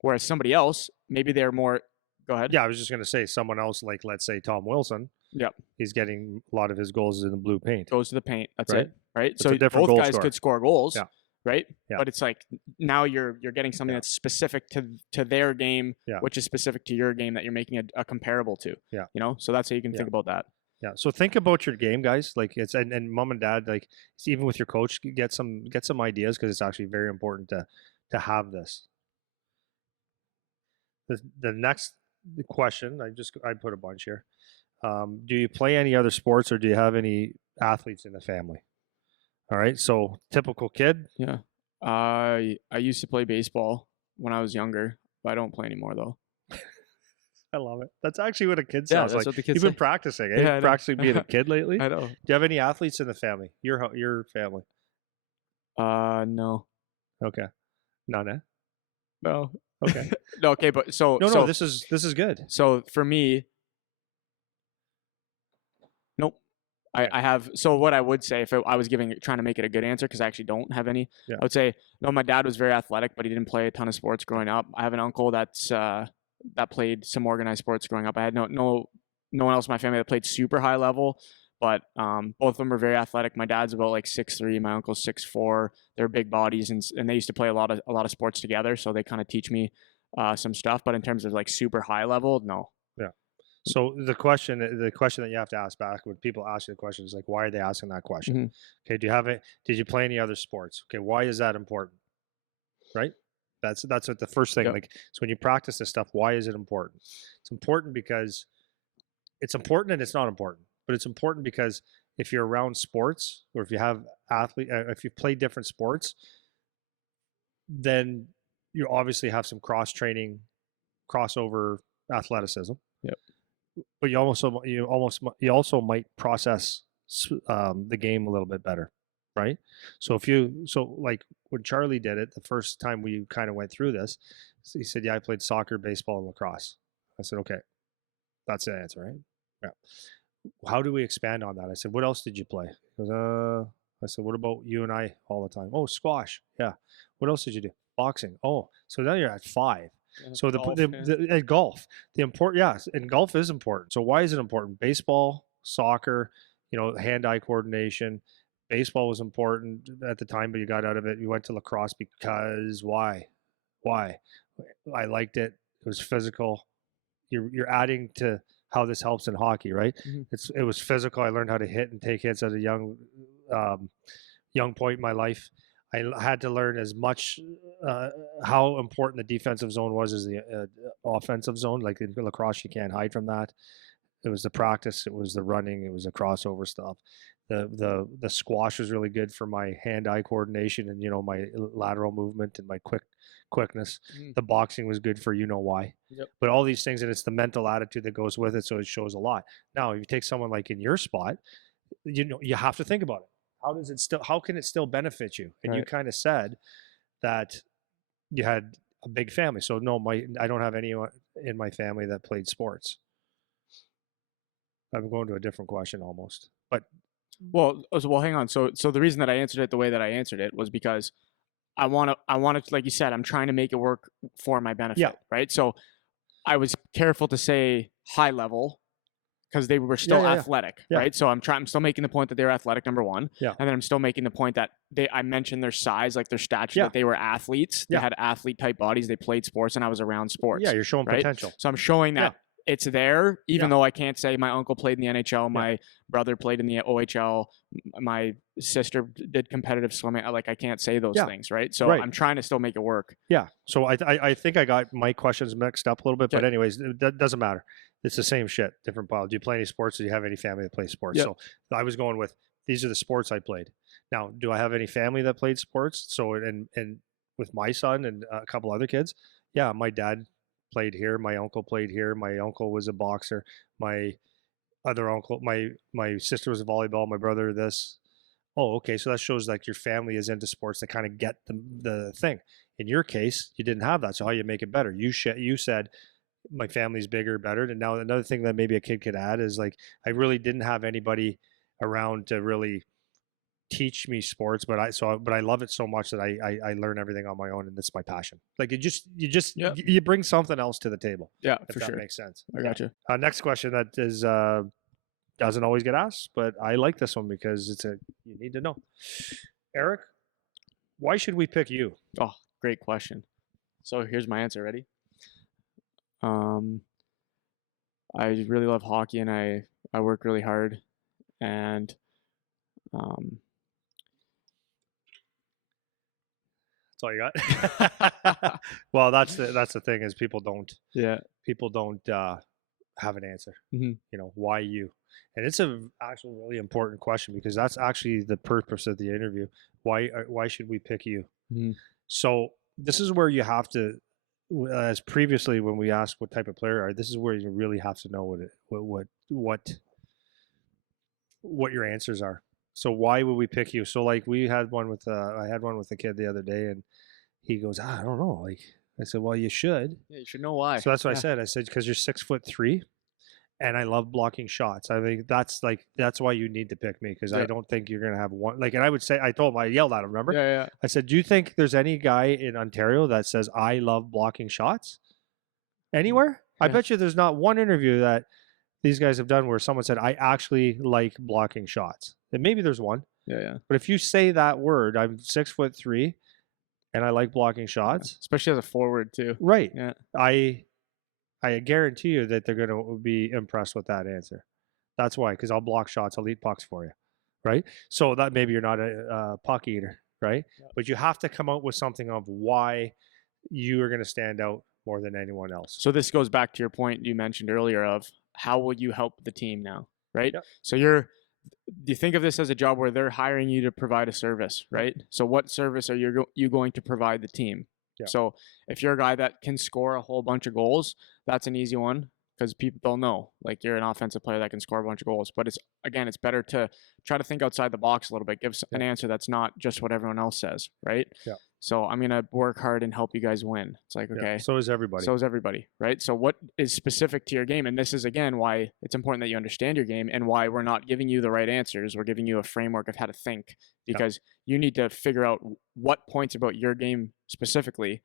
Whereas somebody else, maybe they're more. Go ahead. Yeah, I was just going to say someone else, like let's say Tom Wilson. Yep. He's getting a lot of his goals in the blue paint. Goes to the paint. That's it. Right. It's so both guys could score goals. Yeah. Right. Yeah. But it's like now you're getting something that's specific to their game, which is specific to your game that you're making a comparable to. Yeah. So that's how you can think about that. Yeah. So think about your game, guys. Like and mom and dad, like even with your coach, get some ideas because it's actually very important to have this. The next question, I put a bunch here. Do you play any other sports or do you have any athletes in the family? All right. So typical kid. Yeah. I used to play baseball when I was younger, but I don't play anymore though. I love it. That's actually what a kid sounds like. What the kids You've been practicing, eh? Yeah, practicing being a kid lately? I know. Do you have any athletes in the family? Your family? No. Okay. None, eh? No. Okay. No, okay, but so No, this is good. So for me, nope. I have. So what I would say if I was trying to make it a good answer, because I actually don't have any, I would say no. My dad was very athletic, but he didn't play a ton of sports growing up. I have an uncle that played some organized sports growing up. I had no one else in my family that played super high level, but both of them are very athletic. My dad's about like 6'3", my uncle's 6'4". They're big bodies, and they used to play a lot of sports together, so they kind of teach me some stuff. But in terms of like super high level, no. Yeah. So the question that you have to ask back when people ask you the question is like, why are they asking that question? Mm-hmm. Okay, did you play any other sports? Okay, why is that important? Right? That's what the first thing. Yep. Like, so when you practice this stuff, why is it important? It's important because it's important and it's not important. But it's important because if you're around sports, or if you have if you play different sports, then you obviously have some crossover athleticism. Yep. But you also might process the game a little bit better, right? So like when Charlie did it the first time we kind of went through this, he said, "Yeah, I played soccer, baseball, and lacrosse." I said, "Okay, that's the answer, right?" Yeah. How do we expand on that? I said, "What else did you play?" He goes, I said, "What about you and I all the time?" "Oh, squash." "Yeah." "What else did you do?" "Boxing." "Oh, so now you're at 5." So golf, the important, yes, and golf is important. So why is it important? Baseball, soccer, hand-eye coordination. Baseball was important at the time, but you got out of it. You went to lacrosse because why? Why? I liked it. It was physical. You're adding to how this helps in hockey, right? Mm-hmm. It was physical. I learned how to hit and take hits at a young point in my life. I had to learn as much how important the defensive zone was as the offensive zone. Like in lacrosse, you can't hide from that. It was the practice, it was the running, it was the crossover stuff. The squash was really good for my hand-eye coordination and my lateral movement and my quickness. The boxing was good for why. Yep. But all these things, and it's the mental attitude that goes with it, so it shows a lot. Now, if you take someone like in your spot, you have to think about it. How can it still benefit you? And you kind of said that you had a big family. So no, I don't have anyone in my family that played sports. I'm going to a different question almost. But well, hang on. So the reason that I answered it the way that I answered it was because I want to, like you said, I'm trying to make it work for my benefit. Yeah. Right. So I was careful to say high level because they were still athletic, right? So I'm still making the point that they're athletic, number one. Yeah. And then I'm still making the point that I mentioned their size, like their stature, that they were athletes. They had athlete type bodies. They played sports, and I was around sports. Yeah, you're showing potential. So I'm showing that it's there, even though I can't say my uncle played in the NHL, my brother played in the OHL, my sister did competitive swimming. Like I can't say those things, right? So I'm trying to still make it work. Yeah. So I think I got my questions mixed up a little bit, but anyways, that doesn't matter. It's the same shit, different pile. Do you play any sports? Do you have any family that plays sports? So I was going with, these are the sports I played. Now, do I have any family that played sports? So, and with my son and a couple other kids, my dad played here. My uncle played here. My uncle was a boxer. My other uncle, my sister was a volleyball. My brother, this. Oh, okay. So that shows like your family is into sports that kind of get the thing. In your case, you didn't have that. So how you make it better? You said, my family's bigger, better. And now another thing that maybe a kid could add is like, I really didn't have anybody around to really teach me sports, but I love it so much that I learn everything on my own, and it's my passion. Like you bring something else to the table. Yeah, if for that sure. makes sense. I gotcha. Next question that is doesn't always get asked, but I like this one because you need to know. Eric, why should we pick you? Oh, great question. So here's my answer. Ready? I really love hockey, and I work really hard, and that's all you got. Well, that's the thing is people don't have an answer. Why you? And it's a actual really important question because that's actually the purpose of the interview. Why should we pick you? So this is where you have to, as previously when we asked what type of player are, this is where you really have to know what your answers are. So why would we pick you? So like we had one with I had one with a kid the other day, and he goes, I don't know. Like I said, well, you should. Yeah, you should know why. So that's what I said. I said because you're 6'3", and I love blocking shots. I think that's why you need to pick me because I don't think you're gonna have one. Like, and I would say I yelled at him. Remember? Yeah. I said, do you think there's any guy in Ontario that says I love blocking shots? Anywhere? I bet you there's not one interview that these guys have done where someone said, I actually like blocking shots. And maybe there's one. Yeah. But if you say that word, I'm 6'3" and I like blocking shots. Especially as a forward too. Right. Yeah. I guarantee you that they're going to be impressed with that answer. That's why, because I'll block shots, I'll eat pucks for you. Right. So that maybe you're not a puck eater. Right. Yeah. But you have to come out with something of why you are going to stand out more than anyone else. So this goes back to your point you mentioned earlier of how will you help the team now, right? Yep. So you think of this as a job where they're hiring you to provide a service, right? So what service are you going to provide the team? Yep. So if you're a guy that can score a whole bunch of goals, that's an easy one because people don't know, like you're an offensive player that can score a bunch of goals. But it's better to try to think outside the box a little bit, give an answer that's not just what everyone else says, right? Yeah. So I'm going to work hard and help you guys win. It's like, okay. Yeah, so is everybody. Right? So what is specific to your game? And this is, again, why it's important that you understand your game and why we're not giving you the right answers. We're giving you a framework of how to think because you need to figure out what points about your game specifically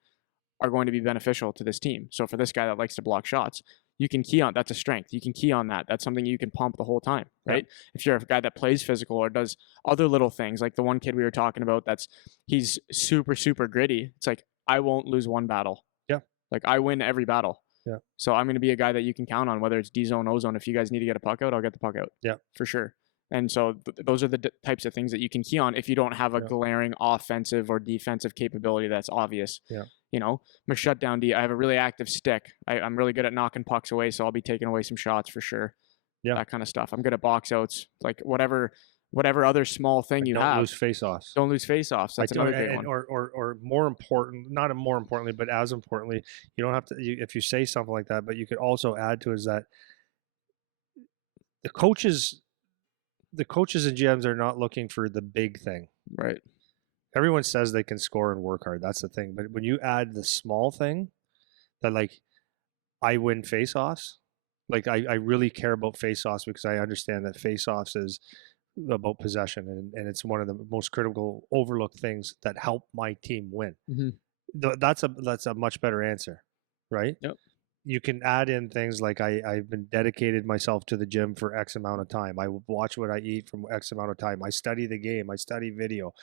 are going to be beneficial to this team. So for this guy that likes to block shots, you can key on that's a strength. You can key on that. That's something you can pump the whole time, right? Yeah. If you're a guy that plays physical or does other little things, like the one kid we were talking about, he's super, super gritty. It's like, I won't lose one battle. Yeah. Like I win every battle. Yeah. So I'm going to be a guy that you can count on, whether it's D zone, O zone. If you guys need to get a puck out, I'll get the puck out. Yeah. For sure. And so those are the types of things that you can key on if you don't have a glaring offensive or defensive capability that's obvious. Yeah. You know, I'm a shutdown D. I have a really active stick. I'm really good at knocking pucks away, so I'll be taking away some shots for sure. Yeah. That kind of stuff. I'm good at box outs. Like whatever other small thing you have. Don't lose face-offs. Don't lose face-offs. That's another big one. Or more important, not more importantly, but as importantly, you don't have to, if you say something like that, but you could also add to is that the coaches and GMs are not looking for the big thing. Right. Everyone says they can score and work hard. That's the thing. But when you add the small thing that like I win face-offs, like I really care about face-offs because I understand that face-offs is about possession and it's one of the most critical overlooked things that help my team win. Mm-hmm. That's a much better answer, right? Yep. You can add in things like I've been dedicated myself to the gym for X amount of time. I watch what I eat from X amount of time. I study the game. I study video.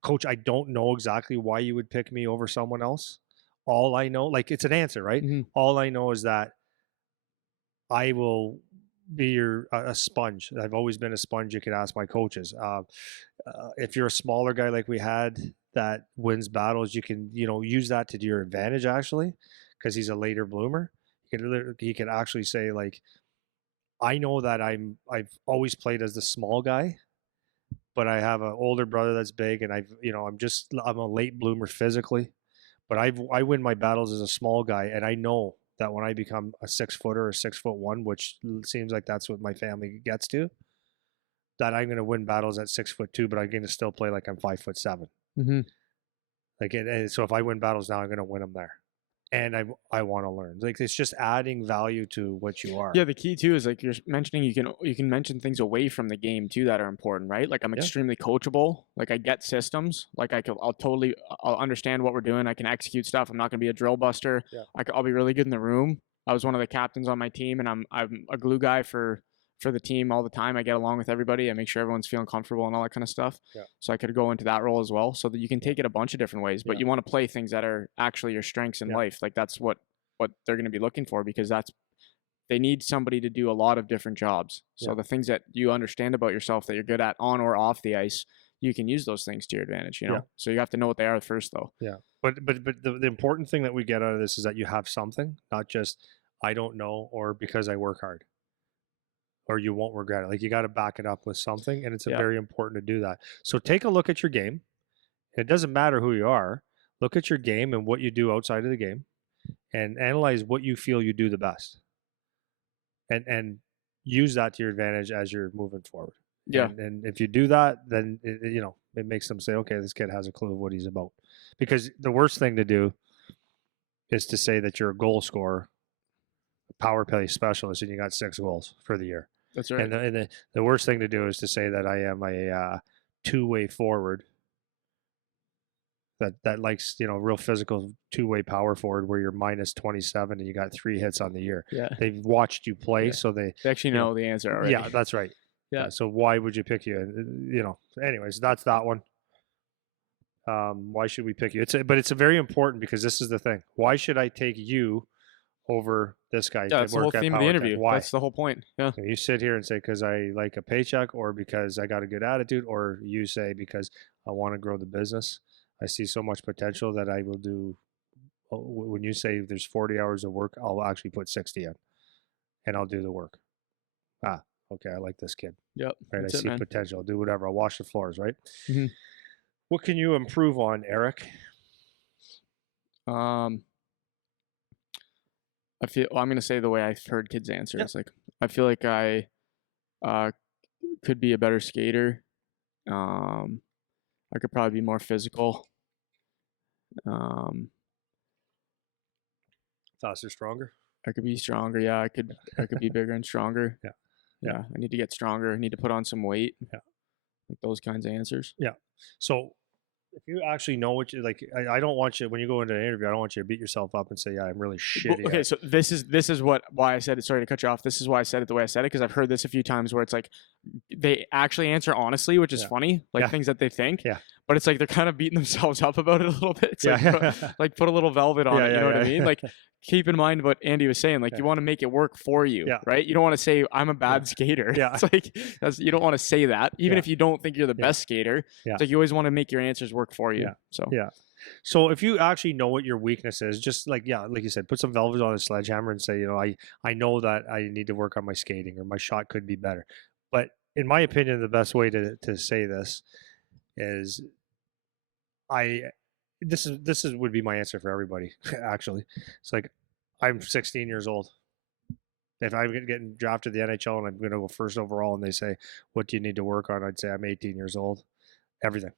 Coach, I don't know exactly why you would pick me over someone else. All I know, like it's an answer, right? Mm-hmm. All I know is that I will be a sponge. I've always been a sponge. You can ask my coaches. If you're a smaller guy like we had that wins battles, you can use that to your advantage actually. Because he's a later bloomer, he can actually say like, I know that I've always played as the small guy, but I have an older brother that's big, and I'm a late bloomer physically, but I win my battles as a small guy, and I know that when I become a 6-footer or 6'1", which seems like that's what my family gets to, that I'm going to win battles at 6'2", but I'm going to still play like I'm 5'7". Mm-hmm. And so if I win battles now, I'm going to win them there. And I want to learn. Like it's just adding value to what you are. Yeah, the key too is like you're mentioning you can mention things away from the game too that are important, right? Like I'm extremely coachable. Like I get systems. Like I'll understand what we're doing. I can execute stuff. I'm not going to be a drill buster. Yeah. I'll be really good in the room. I was one of the captains on my team, and I'm a glue guy for the team all the time. I get along with everybody. I make sure everyone's feeling comfortable and all that kind of stuff. Yeah. So I could go into that role as well, so that you can take it a bunch of different ways, but you want to play things that are actually your strengths in life. Like that's what they're going to be looking for, because they need somebody to do a lot of different jobs. So the things that you understand about yourself that you're good at on or off the ice, you can use those things to your advantage, you know? So you have to know what they are first though. Yeah. But the important thing that we get out of this is that you have something, not just, I don't know, or because I work hard. Or you won't regret it. Like you got to back it up with something, and it's very important to do that. So take a look at your game. It doesn't matter who you are. Look at your game and what you do outside of the game, and analyze what you feel you do the best, and use that to your advantage as you're moving forward. Yeah. And if you do that, then it makes them say, okay, this kid has a clue of what he's about. Because the worst thing to do is to say that you're a goal scorer, a power play specialist, and you got 6 goals for the year. That's right. And the worst thing to do is to say that I am a two-way forward that likes, you know, real physical two-way power forward where you're minus 27 and you got 3 hits on the year. Yeah. They've watched you play, Yeah. so they actually know the answer already. Yeah, that's right. Yeah. So why would you pick you? You know. Anyways, that's that one. Why should we pick you? But it's a very important, because this is the thing. Why should I take you over this guy? Yeah, that's the whole theme of the interview. Why? That's the whole point. Yeah. And you sit here and say, because I like a paycheck, or because I got a good attitude, or you say, because I want to grow the business. I see so much potential that I will do. When you say there's 40 hours of work, I'll actually put 60 in, and I'll do the work. Okay, I like this kid. Yep. Right, I see potential. I'll do whatever. I'll wash the floors, right? Mm-hmm. What can you improve on, Eric? I feel. Well, I'm gonna say the way I've heard kids answer. It's like, I feel like I could be a better skater. I could probably be more physical. Faster, stronger. I could be stronger. Yeah, I could be bigger and stronger. Yeah. I need to get stronger. I need to put on some weight. Yeah. Like those kinds of answers. Yeah. So if you actually know what you like, I don't want you, when you go into an interview, I don't want you to beat yourself up and say, yeah, I'm really shitty. Okay, so this is why I said it. Sorry to cut you off. This is why I said it the way I said it, because I've heard this a few times where it's like they actually answer honestly, which is funny, like things that they think. Yeah. But it's like they're kind of beating themselves up about it a little bit. It's like put a little velvet on it. You know what I mean? Like, keep in mind what Andy was saying. Like, you want to make it work for you, right? You don't want to say I'm a bad skater. Yeah. It's like you don't want to say that, even if you don't think you're the best skater. It's like you always want to make your answers work for you. So if you actually know what your weakness is, just like you said, put some velvet on a sledgehammer and say, you know, I know that I need to work on my skating, or my shot could be better. But in my opinion, the best way to say this is this would be my answer for everybody. Actually, it's like, I'm 16 years old. If I'm getting drafted to the NHL and I'm going to go first overall, and they say, what do you need to work on? I'd say I'm 18 years old. Everything.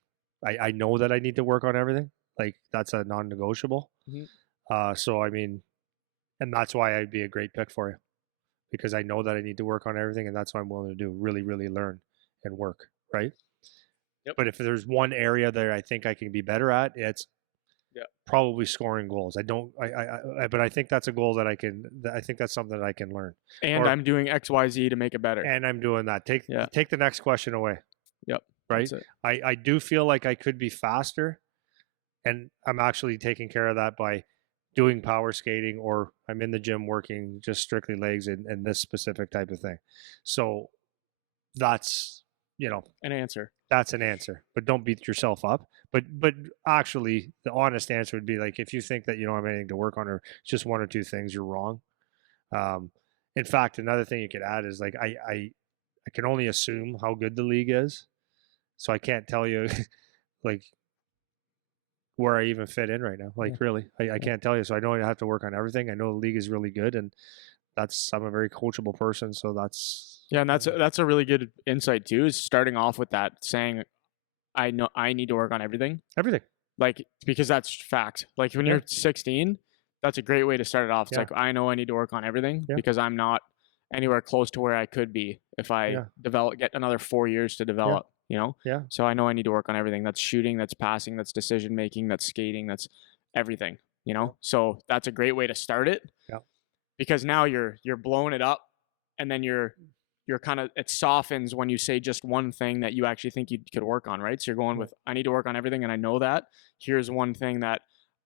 I know that I need to work on everything. Like, that's a non-negotiable. Mm-hmm. So I mean, and that's why I'd be a great pick for you, because I know that I need to work on everything, and that's what I'm willing to do. Really, really learn and work. Right. Yep. But if there's one area that I think I can be better at, it's probably scoring goals. But I think that's a goal that I think that's something that I can learn. And I'm doing XYZ to make it better. And I'm doing that. Take the next question away. Yep. Right. I do feel like I could be faster, and I'm actually taking care of that by doing power skating, or I'm in the gym working just strictly legs and this specific type of thing. So that's, an answer. That's an answer, but don't beat yourself up. But actually, the honest answer would be, like, if you think that you don't have anything to work on, or just one or two things, you're wrong. In fact, another thing you could add is, like, I can only assume how good the league is, so I can't tell you like where I even fit in right now. Like, really, I can't tell you. So I know I have to work on everything. I know the league is really good, and I'm a very coachable person, so that's. Yeah, and that's a really good insight too, is starting off with that, saying, I know I need to work on everything. Everything. Like, because that's fact. Like, when you're 16, that's a great way to start it off. It's like, I know I need to work on everything because I'm not anywhere close to where I could be if I get another 4 years to develop, Yeah. So I know I need to work on everything. That's shooting, that's passing, that's decision making, that's skating, that's everything, So that's a great way to start it. Yeah. Because now you're blowing it up, and then you're kind of, it softens when you say just one thing that you actually think you could work on, right? So you're going with, I need to work on everything, and I know that. Here's one thing that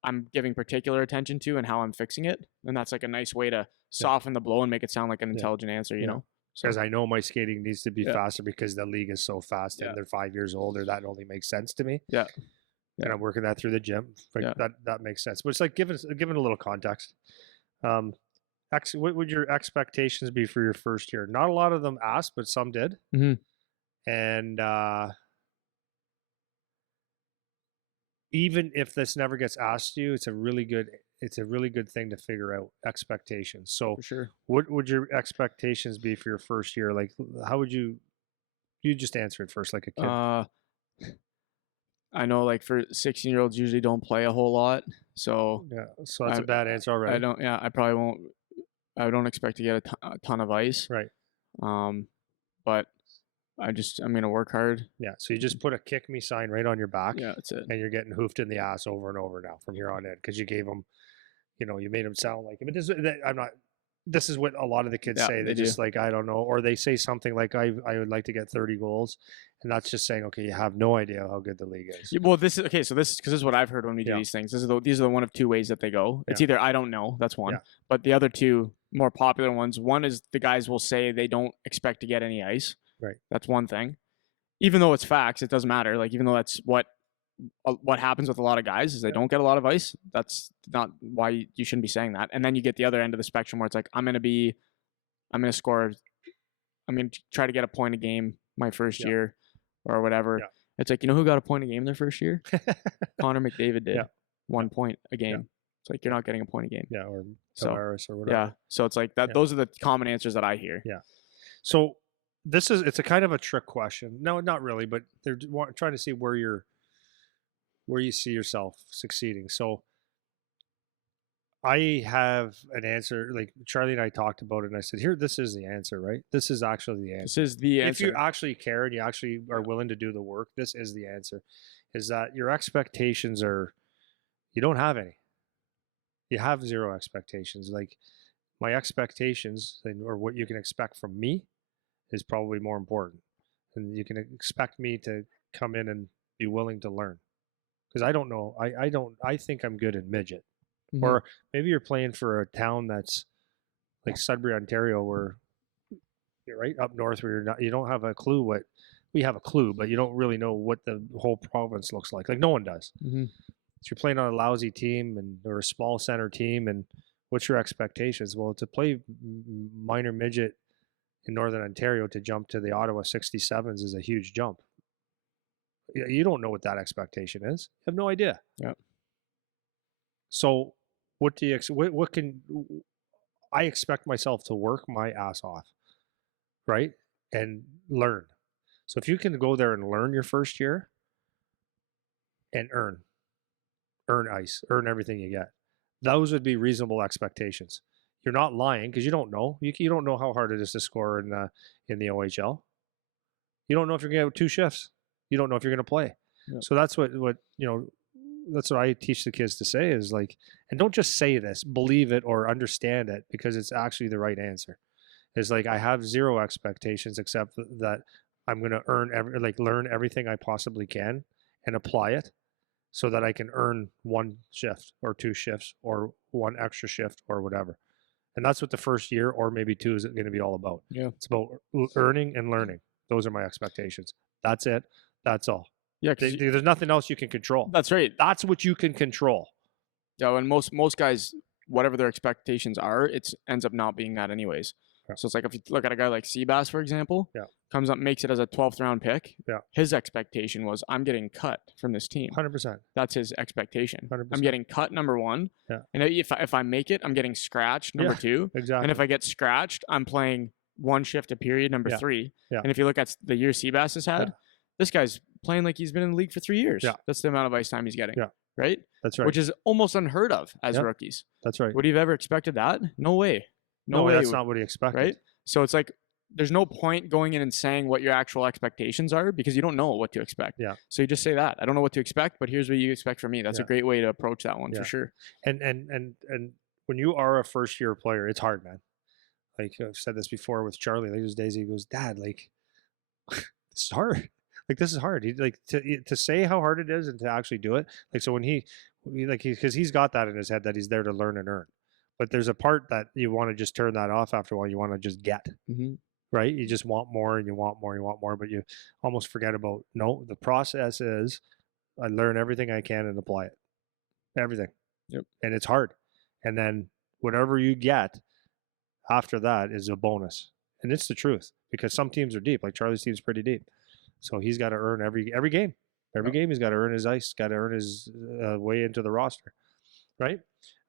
I'm giving particular attention to and how I'm fixing it. And that's like a nice way to soften the blow and make it sound like an intelligent answer, you know? Because I know my skating needs to be faster, because the league is so fast, and they're 5 years older. That only makes sense to me. Yeah. And I'm working that through the gym. Like, that makes sense. But it's like, given a little context. What would your expectations be for your first year? Not a lot of them asked, but some did. Mm-hmm. And even if this never gets asked to you, it's a really good thing to figure out expectations. So, for sure, what would your expectations be for your first year? Like, how would you just answer it first, like a kid? I know, like, for 16-year-olds usually don't play a whole lot, so so that's a bad answer already. I probably won't. I don't expect to get a ton of ice. Right. But I'm gonna work hard. Yeah. So you just put a kick me sign right on your back. Yeah, that's it. And you're getting hoofed in the ass over and over now from here on in because you gave them, you made them sound like it. But I'm not. This is what a lot of the kids say. They're just like, I don't know, or they say something like, I would like to get 30 goals, and that's just saying, okay, you have no idea how good the league is. Well, this is okay. So this is what I've heard when we do these things. These are the one of two ways that they go. It's either I don't know, that's one, but the other two more popular ones. One is the guys will say they don't expect to get any ice. Right. That's one thing. Even though it's facts, it doesn't matter. Like even though that's what happens with a lot of guys is they don't get a lot of ice. That's not why you shouldn't be saying that. And then you get the other end of the spectrum where it's like I'm gonna score. I'm gonna try to get a point a game my first year, or whatever. Yeah. It's like, who got a point a game their first year? Connor McDavid did. 1 point a game. Yeah. It's like you're not getting a point a game. Yeah, or Tavares or whatever. Yeah. So it's like that. Yeah. Those are the common answers that I hear. Yeah. So it's a kind of a trick question. No, not really, but they're trying to see where you see yourself succeeding. So I have an answer. Like Charlie and I talked about it, and I said, "Here, this is the answer, right? This is actually the answer. This is the answer. If you actually care and you actually are willing to do the work, this is the answer. Is that your expectations you don't have any. You have zero expectations. Like my expectations or what you can expect from me is probably more important, and you can expect me to come in and be willing to learn, because I don't know. I think I'm good in midget. Mm-hmm. Or maybe you're playing for a town that's like Sudbury, Ontario, where you're right up north, where you don't have a clue what we have a clue, but you don't really know what the whole province looks like. Like no one does. Mm-hmm. So you're playing on a lousy team or a small center team, and what's your expectations? Well, to play minor midget in Northern Ontario, to jump to the Ottawa 67s is a huge jump. You don't know what that expectation is. You have no idea. Yeah. So what do you what can I expect myself to work my ass off, right? And learn. So if you can go there and learn your first year and earn ice, earn everything you get, those would be reasonable expectations. You're not lying because you don't know. You don't know how hard it is to score in the OHL. You don't know if you're going to have 2 shifts. You don't know if you're going to play. Yeah. So that's what that's what I teach the kids to say is like, and don't just say this, believe it or understand it, because it's actually the right answer. It's like, I have zero expectations except that I'm going to learn everything I possibly can and apply it so that I can earn 1 shift or 2 shifts or 1 extra shift or whatever. And that's what the first year or maybe 2 is going to be all about. Yeah. It's about earning and learning. Those are my expectations. That's it. That's all. Yeah, there's nothing else you can control. That's right. That's what you can control. Yeah, and most guys, whatever their expectations are, it ends up not being that anyways. Yeah. So it's like if you look at a guy like Seabass, for example, comes up, makes it as a 12th round pick. Yeah. His expectation was, I'm getting cut from this team. 100%. That's his expectation. 100%. I'm getting cut, number 1. Yeah. And if I make it, I'm getting scratched, number 2. Exactly. And if I get scratched, I'm playing 1 shift a period, number 3. Yeah. And if you look at the year Seabass has had, this guy's playing like he's been in the league for 3 years. Yeah. That's the amount of ice time he's getting. Yeah. Right? That's right. Which is almost unheard of as rookies. That's right. Would you have ever expected that? No way. No way. That's not what he expected. Right? So it's like, there's no point going in and saying what your actual expectations are because you don't know what to expect. Yeah. So you just say that. I don't know what to expect, but here's what you expect from me. That's a great way to approach that one for sure. And when you are a first year player, it's hard, man. Like I've said this before with Charlie. Like those days he goes, Dad, like this is hard. Like this is hard. He like to say how hard it is and to actually do it. Like so when because he's got that in his head that he's there to learn and earn. But there's a part that you want to just turn that off after a while. You want to just get. Mm-hmm. Right? You just want more and you want more and you want more, but you almost forget about, no, the process is I learn everything I can and apply it. Everything. Yep. And it's hard. And then whatever you get after that is a bonus. And it's the truth because some teams are deep. Like Charlie's team's pretty deep. So he's got to earn every game. Every game he's got to earn his ice, got to earn his way into the roster. Right?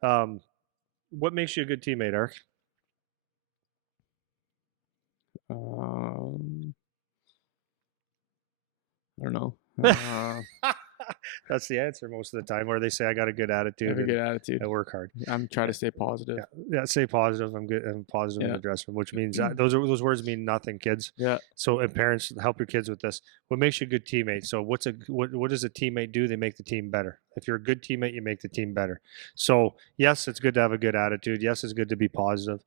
What makes you a good teammate, Eric? I don't know. That's the answer most of the time, where they say I got a good attitude. Have a good attitude. I work hard. I'm trying to stay positive. Yeah, stay positive. I'm good. I'm positive in the dressing room, which means those words mean nothing, kids. Yeah. So, and parents, help your kids with this. What makes you a good teammate? So, what does a teammate do? They make the team better. If you're a good teammate, you make the team better. So, yes, it's good to have a good attitude. Yes, it's good to be positive.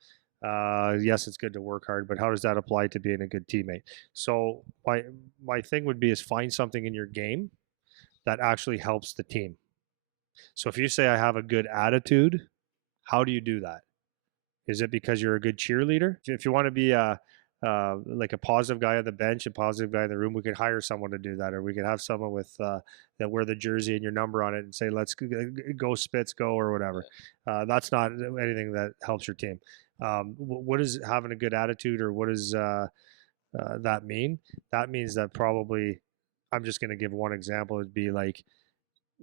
Yes, it's good to work hard. But how does that apply to being a good teammate? So, my thing would be is find something in your game that actually helps the team. So, if you say I have a good attitude, how do you do that? Is it because you're a good cheerleader? If you want to be like a positive guy on the bench, a positive guy in the room, we could hire someone to do that, or we could have someone with that wear the jersey and your number on it and say, "Let's go Spits, go," or whatever. That's not anything that helps your team. What is having a good attitude, or what does that mean? That means that probably, I'm just going to give one example. It'd be like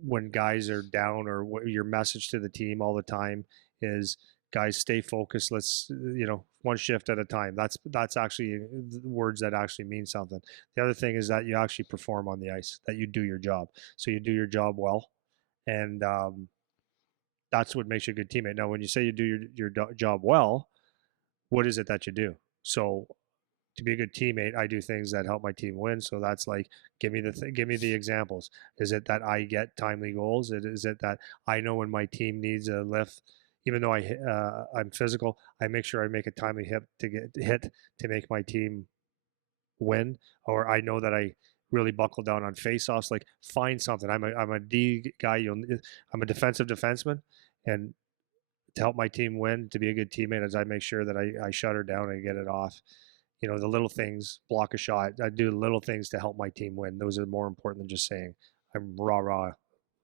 when guys are down, or what your message to the team all the time is, guys, stay focused. Let's, one shift at a time. That's actually words that actually mean something. The other thing is that you actually perform on the ice, that you do your job. So you do your job well, and that's what makes you a good teammate. Now, when you say you do your job well, what is it that you do? So to be a good teammate, I do things that help my team win. So that's like, give me the examples. Is it that I get timely goals? Is it that I know when my team needs a lift, even though I'm physical, I make sure I make a timely hit to make my team win? Or I know that I really buckle down on faceoffs. Like, find something. I'm a D guy. I'm a defensive defenseman, and to help my team win, to be a good teammate, is I make sure that I shut her down and get it off. The little things, block a shot. I do little things to help my team win. Those are more important than just saying I'm rah.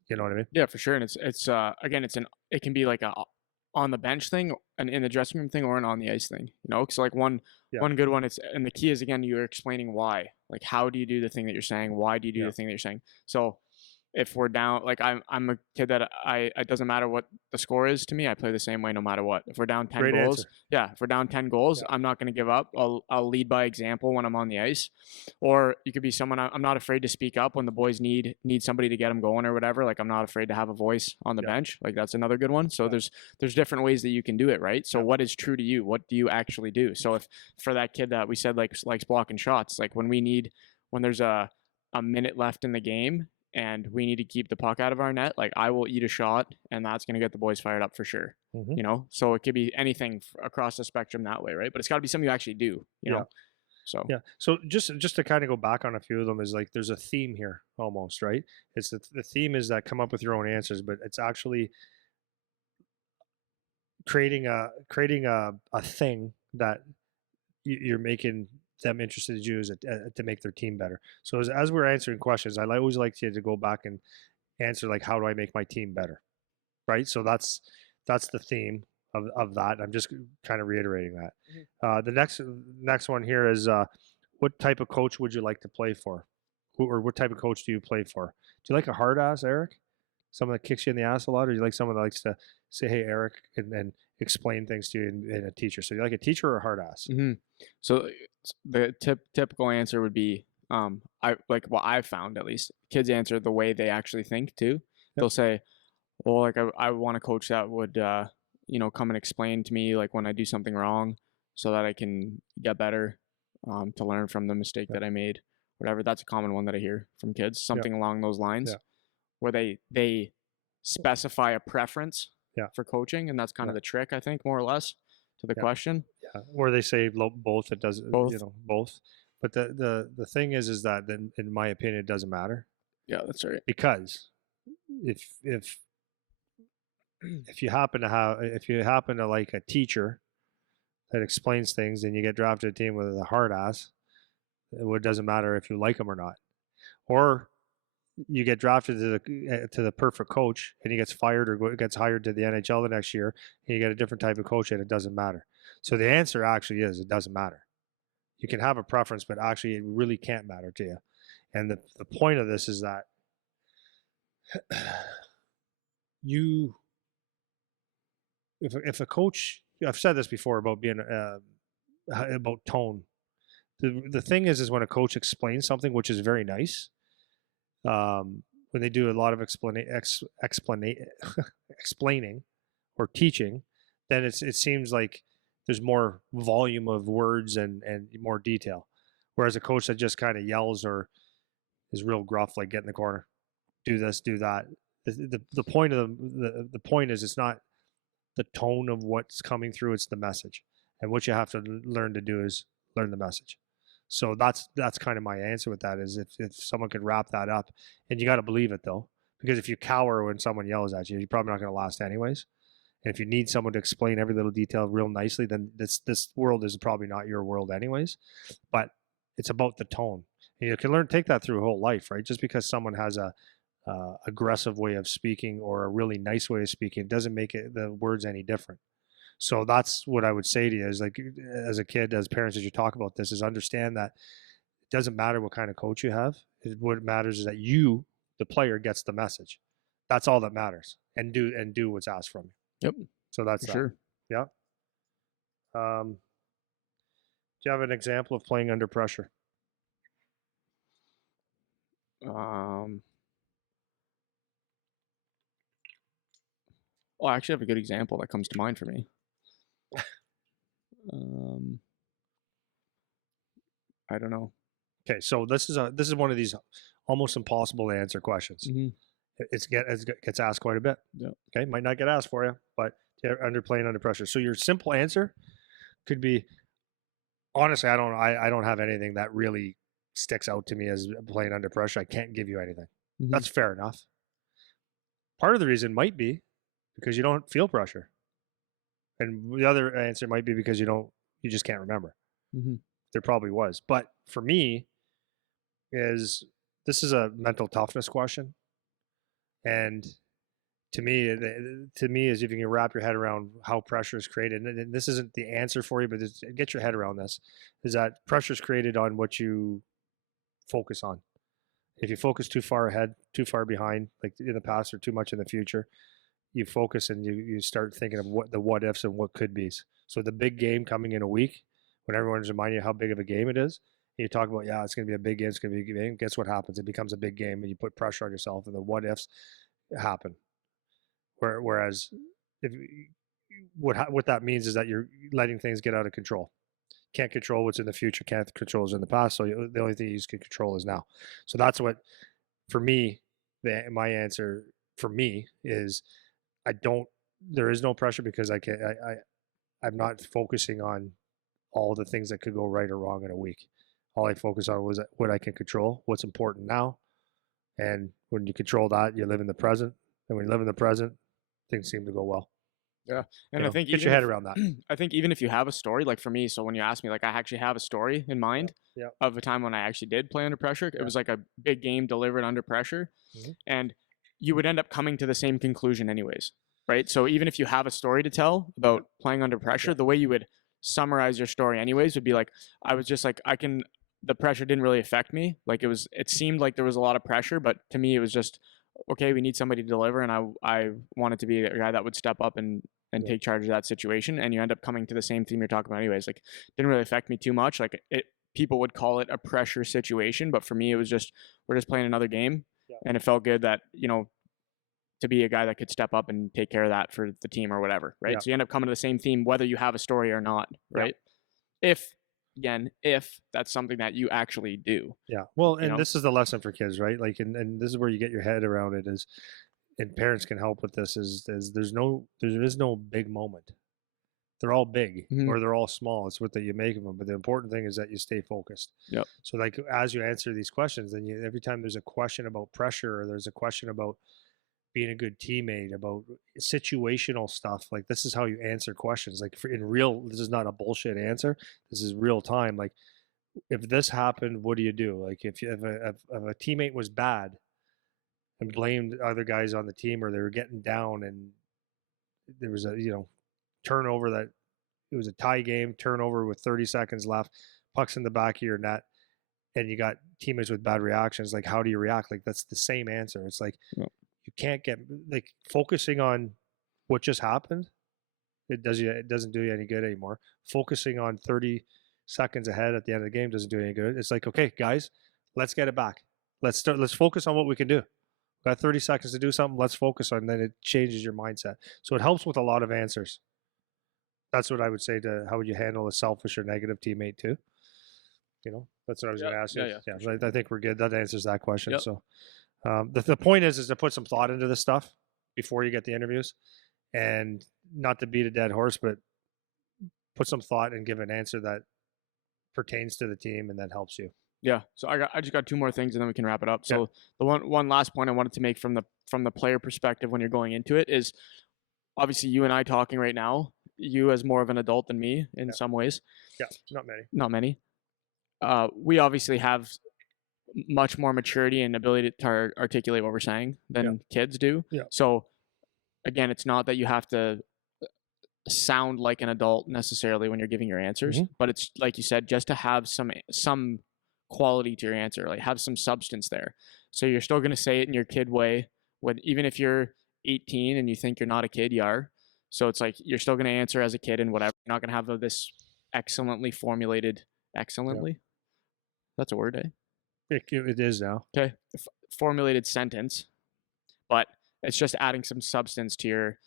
You know what I mean? Yeah, for sure. And it's again, it can be like a on the bench thing, and in the dressing room thing, or an on the ice thing. Because like one good one, and the key is, again, you're explaining why. Like, how do you do the thing that you're saying? Why do you do the thing that you're saying? So if we're down, like I'm a kid that it doesn't matter what the score is to me. I play the same way no matter what. If we're down 10 Great goals, answer. if we're down 10 goals, I'm not going to give up. I'll lead by example when I'm on the ice. Or you could be someone, I'm not afraid to speak up when the boys need somebody to get them going or whatever. Like, I'm not afraid to have a voice on the bench. Like, that's another good one. So there's different ways that you can do it, right? So what is true to you? What do you actually do? So if for that kid that we said likes blocking shots, like when there's a minute left in the game and we need to keep the puck out of our net, like, I will eat a shot, and that's going to get the boys fired up for sure. Mm-hmm. So it could be anything across the spectrum that way, right? But it's got to be something you actually do, you know? So So just to kind of go back on a few of them, is like, there's a theme here almost, right? It's the theme is that come up with your own answers, but it's actually creating a thing that you're making them interested in you to make their team better. So as we're answering questions, I always like you to go back and answer, like, how do I make my team better, right? So that's the theme of that. I'm just kind of reiterating that. The next one here is, what type of coach would you like to play for? Or what type of coach do you play for? Do you like a hard ass, Eric? Someone that kicks you in the ass a lot, or do you like someone that likes to say, "Hey, Eric," and explain things to you in a teacher? So you like a teacher or a hard ass? Mm-hmm. So the typical answer would be, I like what I've found, at least, kids answer the way they actually think too. Yep. They'll say, well, like, I want a coach that would, come and explain to me, like, when I do something wrong, so that I can get better, to learn from the mistake that I made, whatever. That's a common one that I hear from kids, something along those lines, where they specify a preference for coaching, and that's kind of the trick, I think, more or less, to the question. Or they say both. It does Both. both. But the thing is that, in my opinion, it doesn't matter. Yeah, that's right. Because if you happen to like a teacher that explains things, and you get drafted to a team with a hard ass, it doesn't matter if you like him or not. Or you get drafted to the perfect coach, and he gets fired or gets hired to the NHL the next year, and you get a different type of coach, and it doesn't matter. So the answer actually is, it doesn't matter. You can have a preference, but actually it really can't matter to you. And the point of this is that if a coach, I've said this before about being about tone. The thing is when a coach explains something, which is very nice, when they do a lot of explaining or teaching, then it seems like there's more volume of words and more detail. Whereas a coach that just kind of yells or is real gruff, like get in the corner, do this, do that. The point of the point is it's not the tone of what's coming through, it's the message. And what you have to learn to do is learn the message. So that's kind of my answer with that is if someone could wrap that up, and you got to believe it though, because if you cower when someone yells at you, you're probably not going to last anyways. And if you need someone to explain every little detail real nicely, then this world is probably not your world anyways. But it's about the tone. And you can take that through whole life, right? Just because someone has a aggressive way of speaking or a really nice way of speaking, it doesn't make the words any different. So that's what I would say to you is like, as a kid, as parents, as you talk about this, is understand that it doesn't matter what kind of coach you have. What matters is that you, the player, gets the message. That's all that matters, and do what's asked from you. Yep. So that's that. Sure. Yeah. Do you have an example of playing under pressure? Well, I actually have a good example that comes to mind for me. I don't know. Okay, so this is one of these almost impossible to answer questions. Mm-hmm. It gets asked quite a bit. Yeah. Okay, might not get asked for you, but playing under pressure. So your simple answer could be, honestly, I don't have anything that really sticks out to me as playing under pressure. I can't give you anything. Mm-hmm. That's fair enough. Part of the reason might be because you don't feel pressure, and the other answer might be because you just can't remember. Mm-hmm. There probably was, but for me, this is a mental toughness question, and to me is if you can wrap your head around how pressure is created, and this isn't the answer for you, but get your head around this, is that pressure is created on what you focus on. If you focus too far ahead, too far behind, like in the past or too much in the future, you focus and you start thinking of what ifs and what could be's. So the big game coming in a week, when everyone's reminding you how big of a game it is, and you talk about, yeah, it's going to be a big game, it's going to be a big game. Guess what happens? It becomes a big game, and you put pressure on yourself, and the what ifs happen. Whereas, what that means is that you're letting things get out of control. Can't control what's in the future. Can't control what's in the past. So the only thing you can control is now. So that's what, for me, my answer for me is, there is no pressure because I'm not focusing on all the things that could go right or wrong in a week. All I focus on was what I can control, what's important now. And when you control that, you live in the present. And when you live in the present, things seem to go well. Yeah. And I think get your head around that. I think even if you have a story, like for me, so when you ask me, like I actually have a story in mind of a time when I actually did play under pressure. It was like a big game delivered under pressure. Mm-hmm. And you would end up coming to the same conclusion anyways, right? So even if you have a story to tell about playing under pressure, the way you would summarize your story anyways would be like, I was just like, the pressure didn't really affect me. Like it seemed like there was a lot of pressure, but to me it was just, okay, we need somebody to deliver. And I wanted to be a guy that would step up and take charge of that situation. And you end up coming to the same theme you're talking about anyways. Like it didn't really affect me too much. Like people would call it a pressure situation, but for me, it was just, we're just playing another game. Yeah. And it felt good that, to be a guy that could step up and take care of that for the team or whatever. Right. Yeah. So you end up coming to the same theme, whether you have a story or not. Right. Yeah. If that's something that you actually do. Yeah. Well, and this is the lesson for kids, right? Like, and this is where you get your head around it is, and parents can help with this is there is no big moment. They're all big or they're all small. It's what that you make of them. But the important thing is that you stay focused. Yep. So like, as you answer these questions, then every time there's a question about pressure or there's a question about being a good teammate, about situational stuff, like this is how you answer questions. Like this is not a bullshit answer. This is real time. Like if this happened, what do you do? Like if a teammate was bad and blamed other guys on the team, or they were getting down and there was a, turnover, that it was a tie game, turnover with 30 seconds left, pucks in the back of your net, and you got teammates with bad reactions, like how do you react? Like that's the same answer. It's like, you can't get like focusing on what just happened. It doesn't do you any good anymore. Focusing on 30 seconds ahead at the end of the game doesn't do any good. It's like, okay, guys, let's get it back. Let's focus on what we can do. Got 30 seconds to do something. Let's focus on. Then it changes your mindset. So it helps with a lot of answers. That's what I would say to how would you handle a selfish or negative teammate too. That's what I was going to ask you. Yeah, sure. I think we're good. That answers that question. Yep. So the point is to put some thought into this stuff before you get the interviews, and not to beat a dead horse, but put some thought and give an answer that pertains to the team and that helps you. Yeah. So I just got 2 more things and then we can wrap it up. So the one last point I wanted to make from the player perspective when you're going into it is obviously you and I talking right now, you as more of an adult than me in some ways. Yeah, not many. Not many. We obviously have much more maturity and ability to articulate what we're saying than kids do. Yeah. So again, it's not that you have to sound like an adult necessarily when you're giving your answers, but it's like you said, just to have some quality to your answer, like have some substance there. So you're still going to say it in your kid way, even if you're 18 and you think you're not a kid, you are. So it's like you're still going to answer as a kid and whatever. You're not going to have this excellently. That's a word, eh? It is now. Okay. Formulated sentence, but it's just adding some substance to your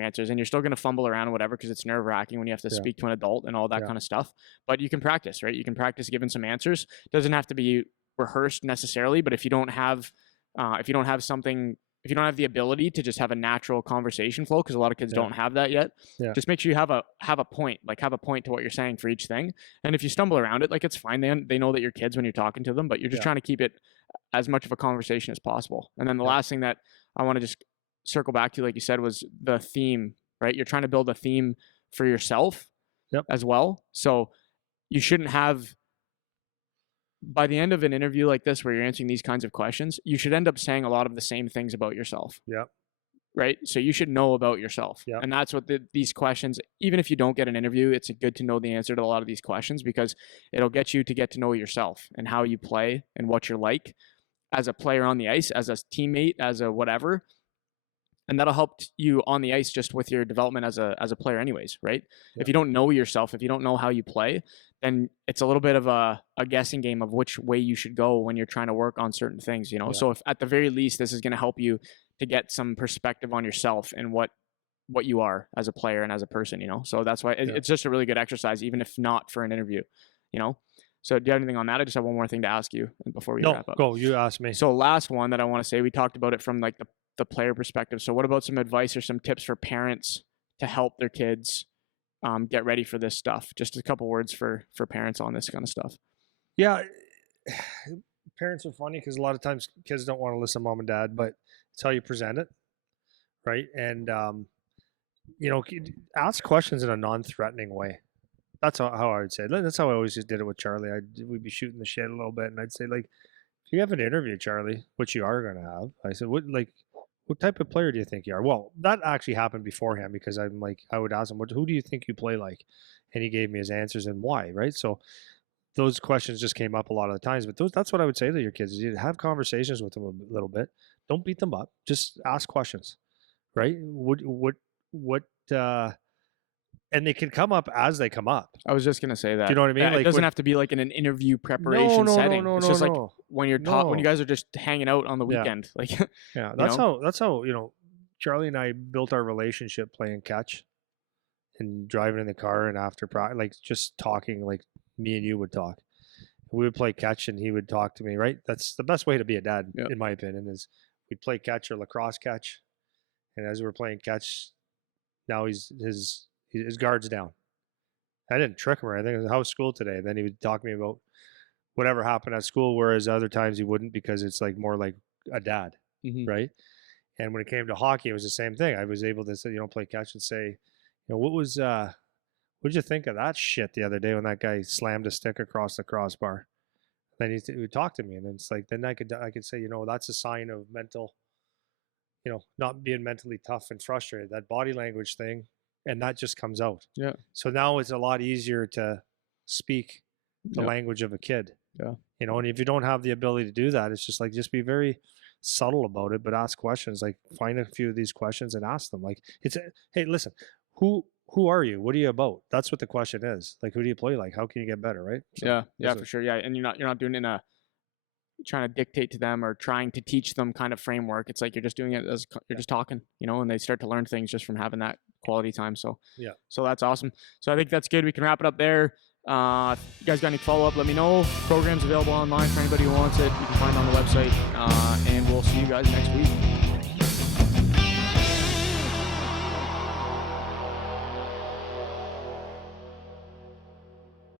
answers, and you're still going to fumble around and whatever because it's nerve-wracking when you have to speak to an adult and all that kind of stuff. But you can practice, right? You can practice giving some answers. It doesn't have to be rehearsed necessarily, but if you don't have the ability to just have a natural conversation flow, because a lot of kids don't have that yet, just make sure you have a point, to what you're saying for each thing. And if you stumble around it, like it's fine. They know that you're kids when you're talking to them, but you're just trying to keep it as much of a conversation as possible. And then the last thing that I want to just circle back to, like you said, was the theme, right? You're trying to build a theme for yourself as well. So you shouldn't have, by the end of an interview like this, where you're answering these kinds of questions, you should end up saying a lot of the same things about yourself. Yeah. Right. So you should know about yourself. Yeah. And that's what these questions, even if you don't get an interview, it's good to know the answer to a lot of these questions, because it'll get you to get to know yourself and how you play and what you're like as a player on the ice, as a teammate, as a whatever. And that'll help you on the ice just with your development as a player anyways, right? Yeah. If you don't know yourself, if you don't know how you play, then it's a little bit of a guessing game of which way you should go when you're trying to work on certain things, Yeah. So if at the very least, this is going to help you to get some perspective on yourself and what you are as a player and as a person, So that's why it's just a really good exercise, even if not for an interview, So do you have anything on that? I just have one more thing to ask you before we wrap up. Go, you ask me. So last one that I want to say, we talked about it from like the player perspective. So what about some advice or some tips for parents to help their kids get ready for this stuff? Just a couple words for parents on this kind of stuff. Yeah. Parents are funny because a lot of times kids don't want to listen to mom and dad, but it's how you present it. Right. And, ask questions in a non-threatening way. That's how I would say it. That's how I always just did it with Charlie. We'd be shooting the shit a little bit, and I'd say, like, if you have an interview, Charlie, which you are going to have, I said, what type of player do you think you are? Well, that actually happened beforehand, because I would ask him, who do you think you play like? And he gave me his answers and why, right? So those questions just came up a lot of the times. But that's what I would say to your kids: is you have conversations with them a little bit. Don't beat them up. Just ask questions, right? And they can come up as they come up. I was just gonna say that. Do you know what I mean? It doesn't have to be like in an interview preparation setting. It's just like when you're when you guys are just hanging out on the weekend. Like that's how Charlie and I built our relationship, playing catch and driving in the car, and after like just talking like me and you would talk. We would play catch and he would talk to me, right? That's the best way to be a dad, in my opinion, is we'd play catch or lacrosse catch. And as we were playing catch, now his guard's down. I didn't trick him or anything. How was school today? Then he would talk to me about whatever happened at school, whereas other times he wouldn't, because it's like more like a dad, right? And when it came to hockey, it was the same thing. I was able to say, play catch and say, what'd you think of that shit the other day when that guy slammed a stick across the crossbar? Then he would talk to me, and it's like, then I could say, that's a sign of mental, not being mentally tough and frustrated, that body language thing. And that just comes out. Yeah. So now it's a lot easier to speak the language of a kid. Yeah. And if you don't have the ability to do that, it's just like, just be very subtle about it, but ask questions. Like, find a few of these questions and ask them. Like, hey, listen, who are you? What are you about? That's what the question is. Like, who do you play like? How can you get better, right? So, yeah, for sure. Yeah. And you're not doing it in a trying to dictate to them or trying to teach them kind of framework. It's like you're just doing it as you're just talking, and they start to learn things just from having that quality time. So that's awesome. So I think that's good. We can wrap it up there. If you guys got any follow-up, let me know. Program's available online for anybody who wants it. You can find it on the website. And we'll see you guys next week.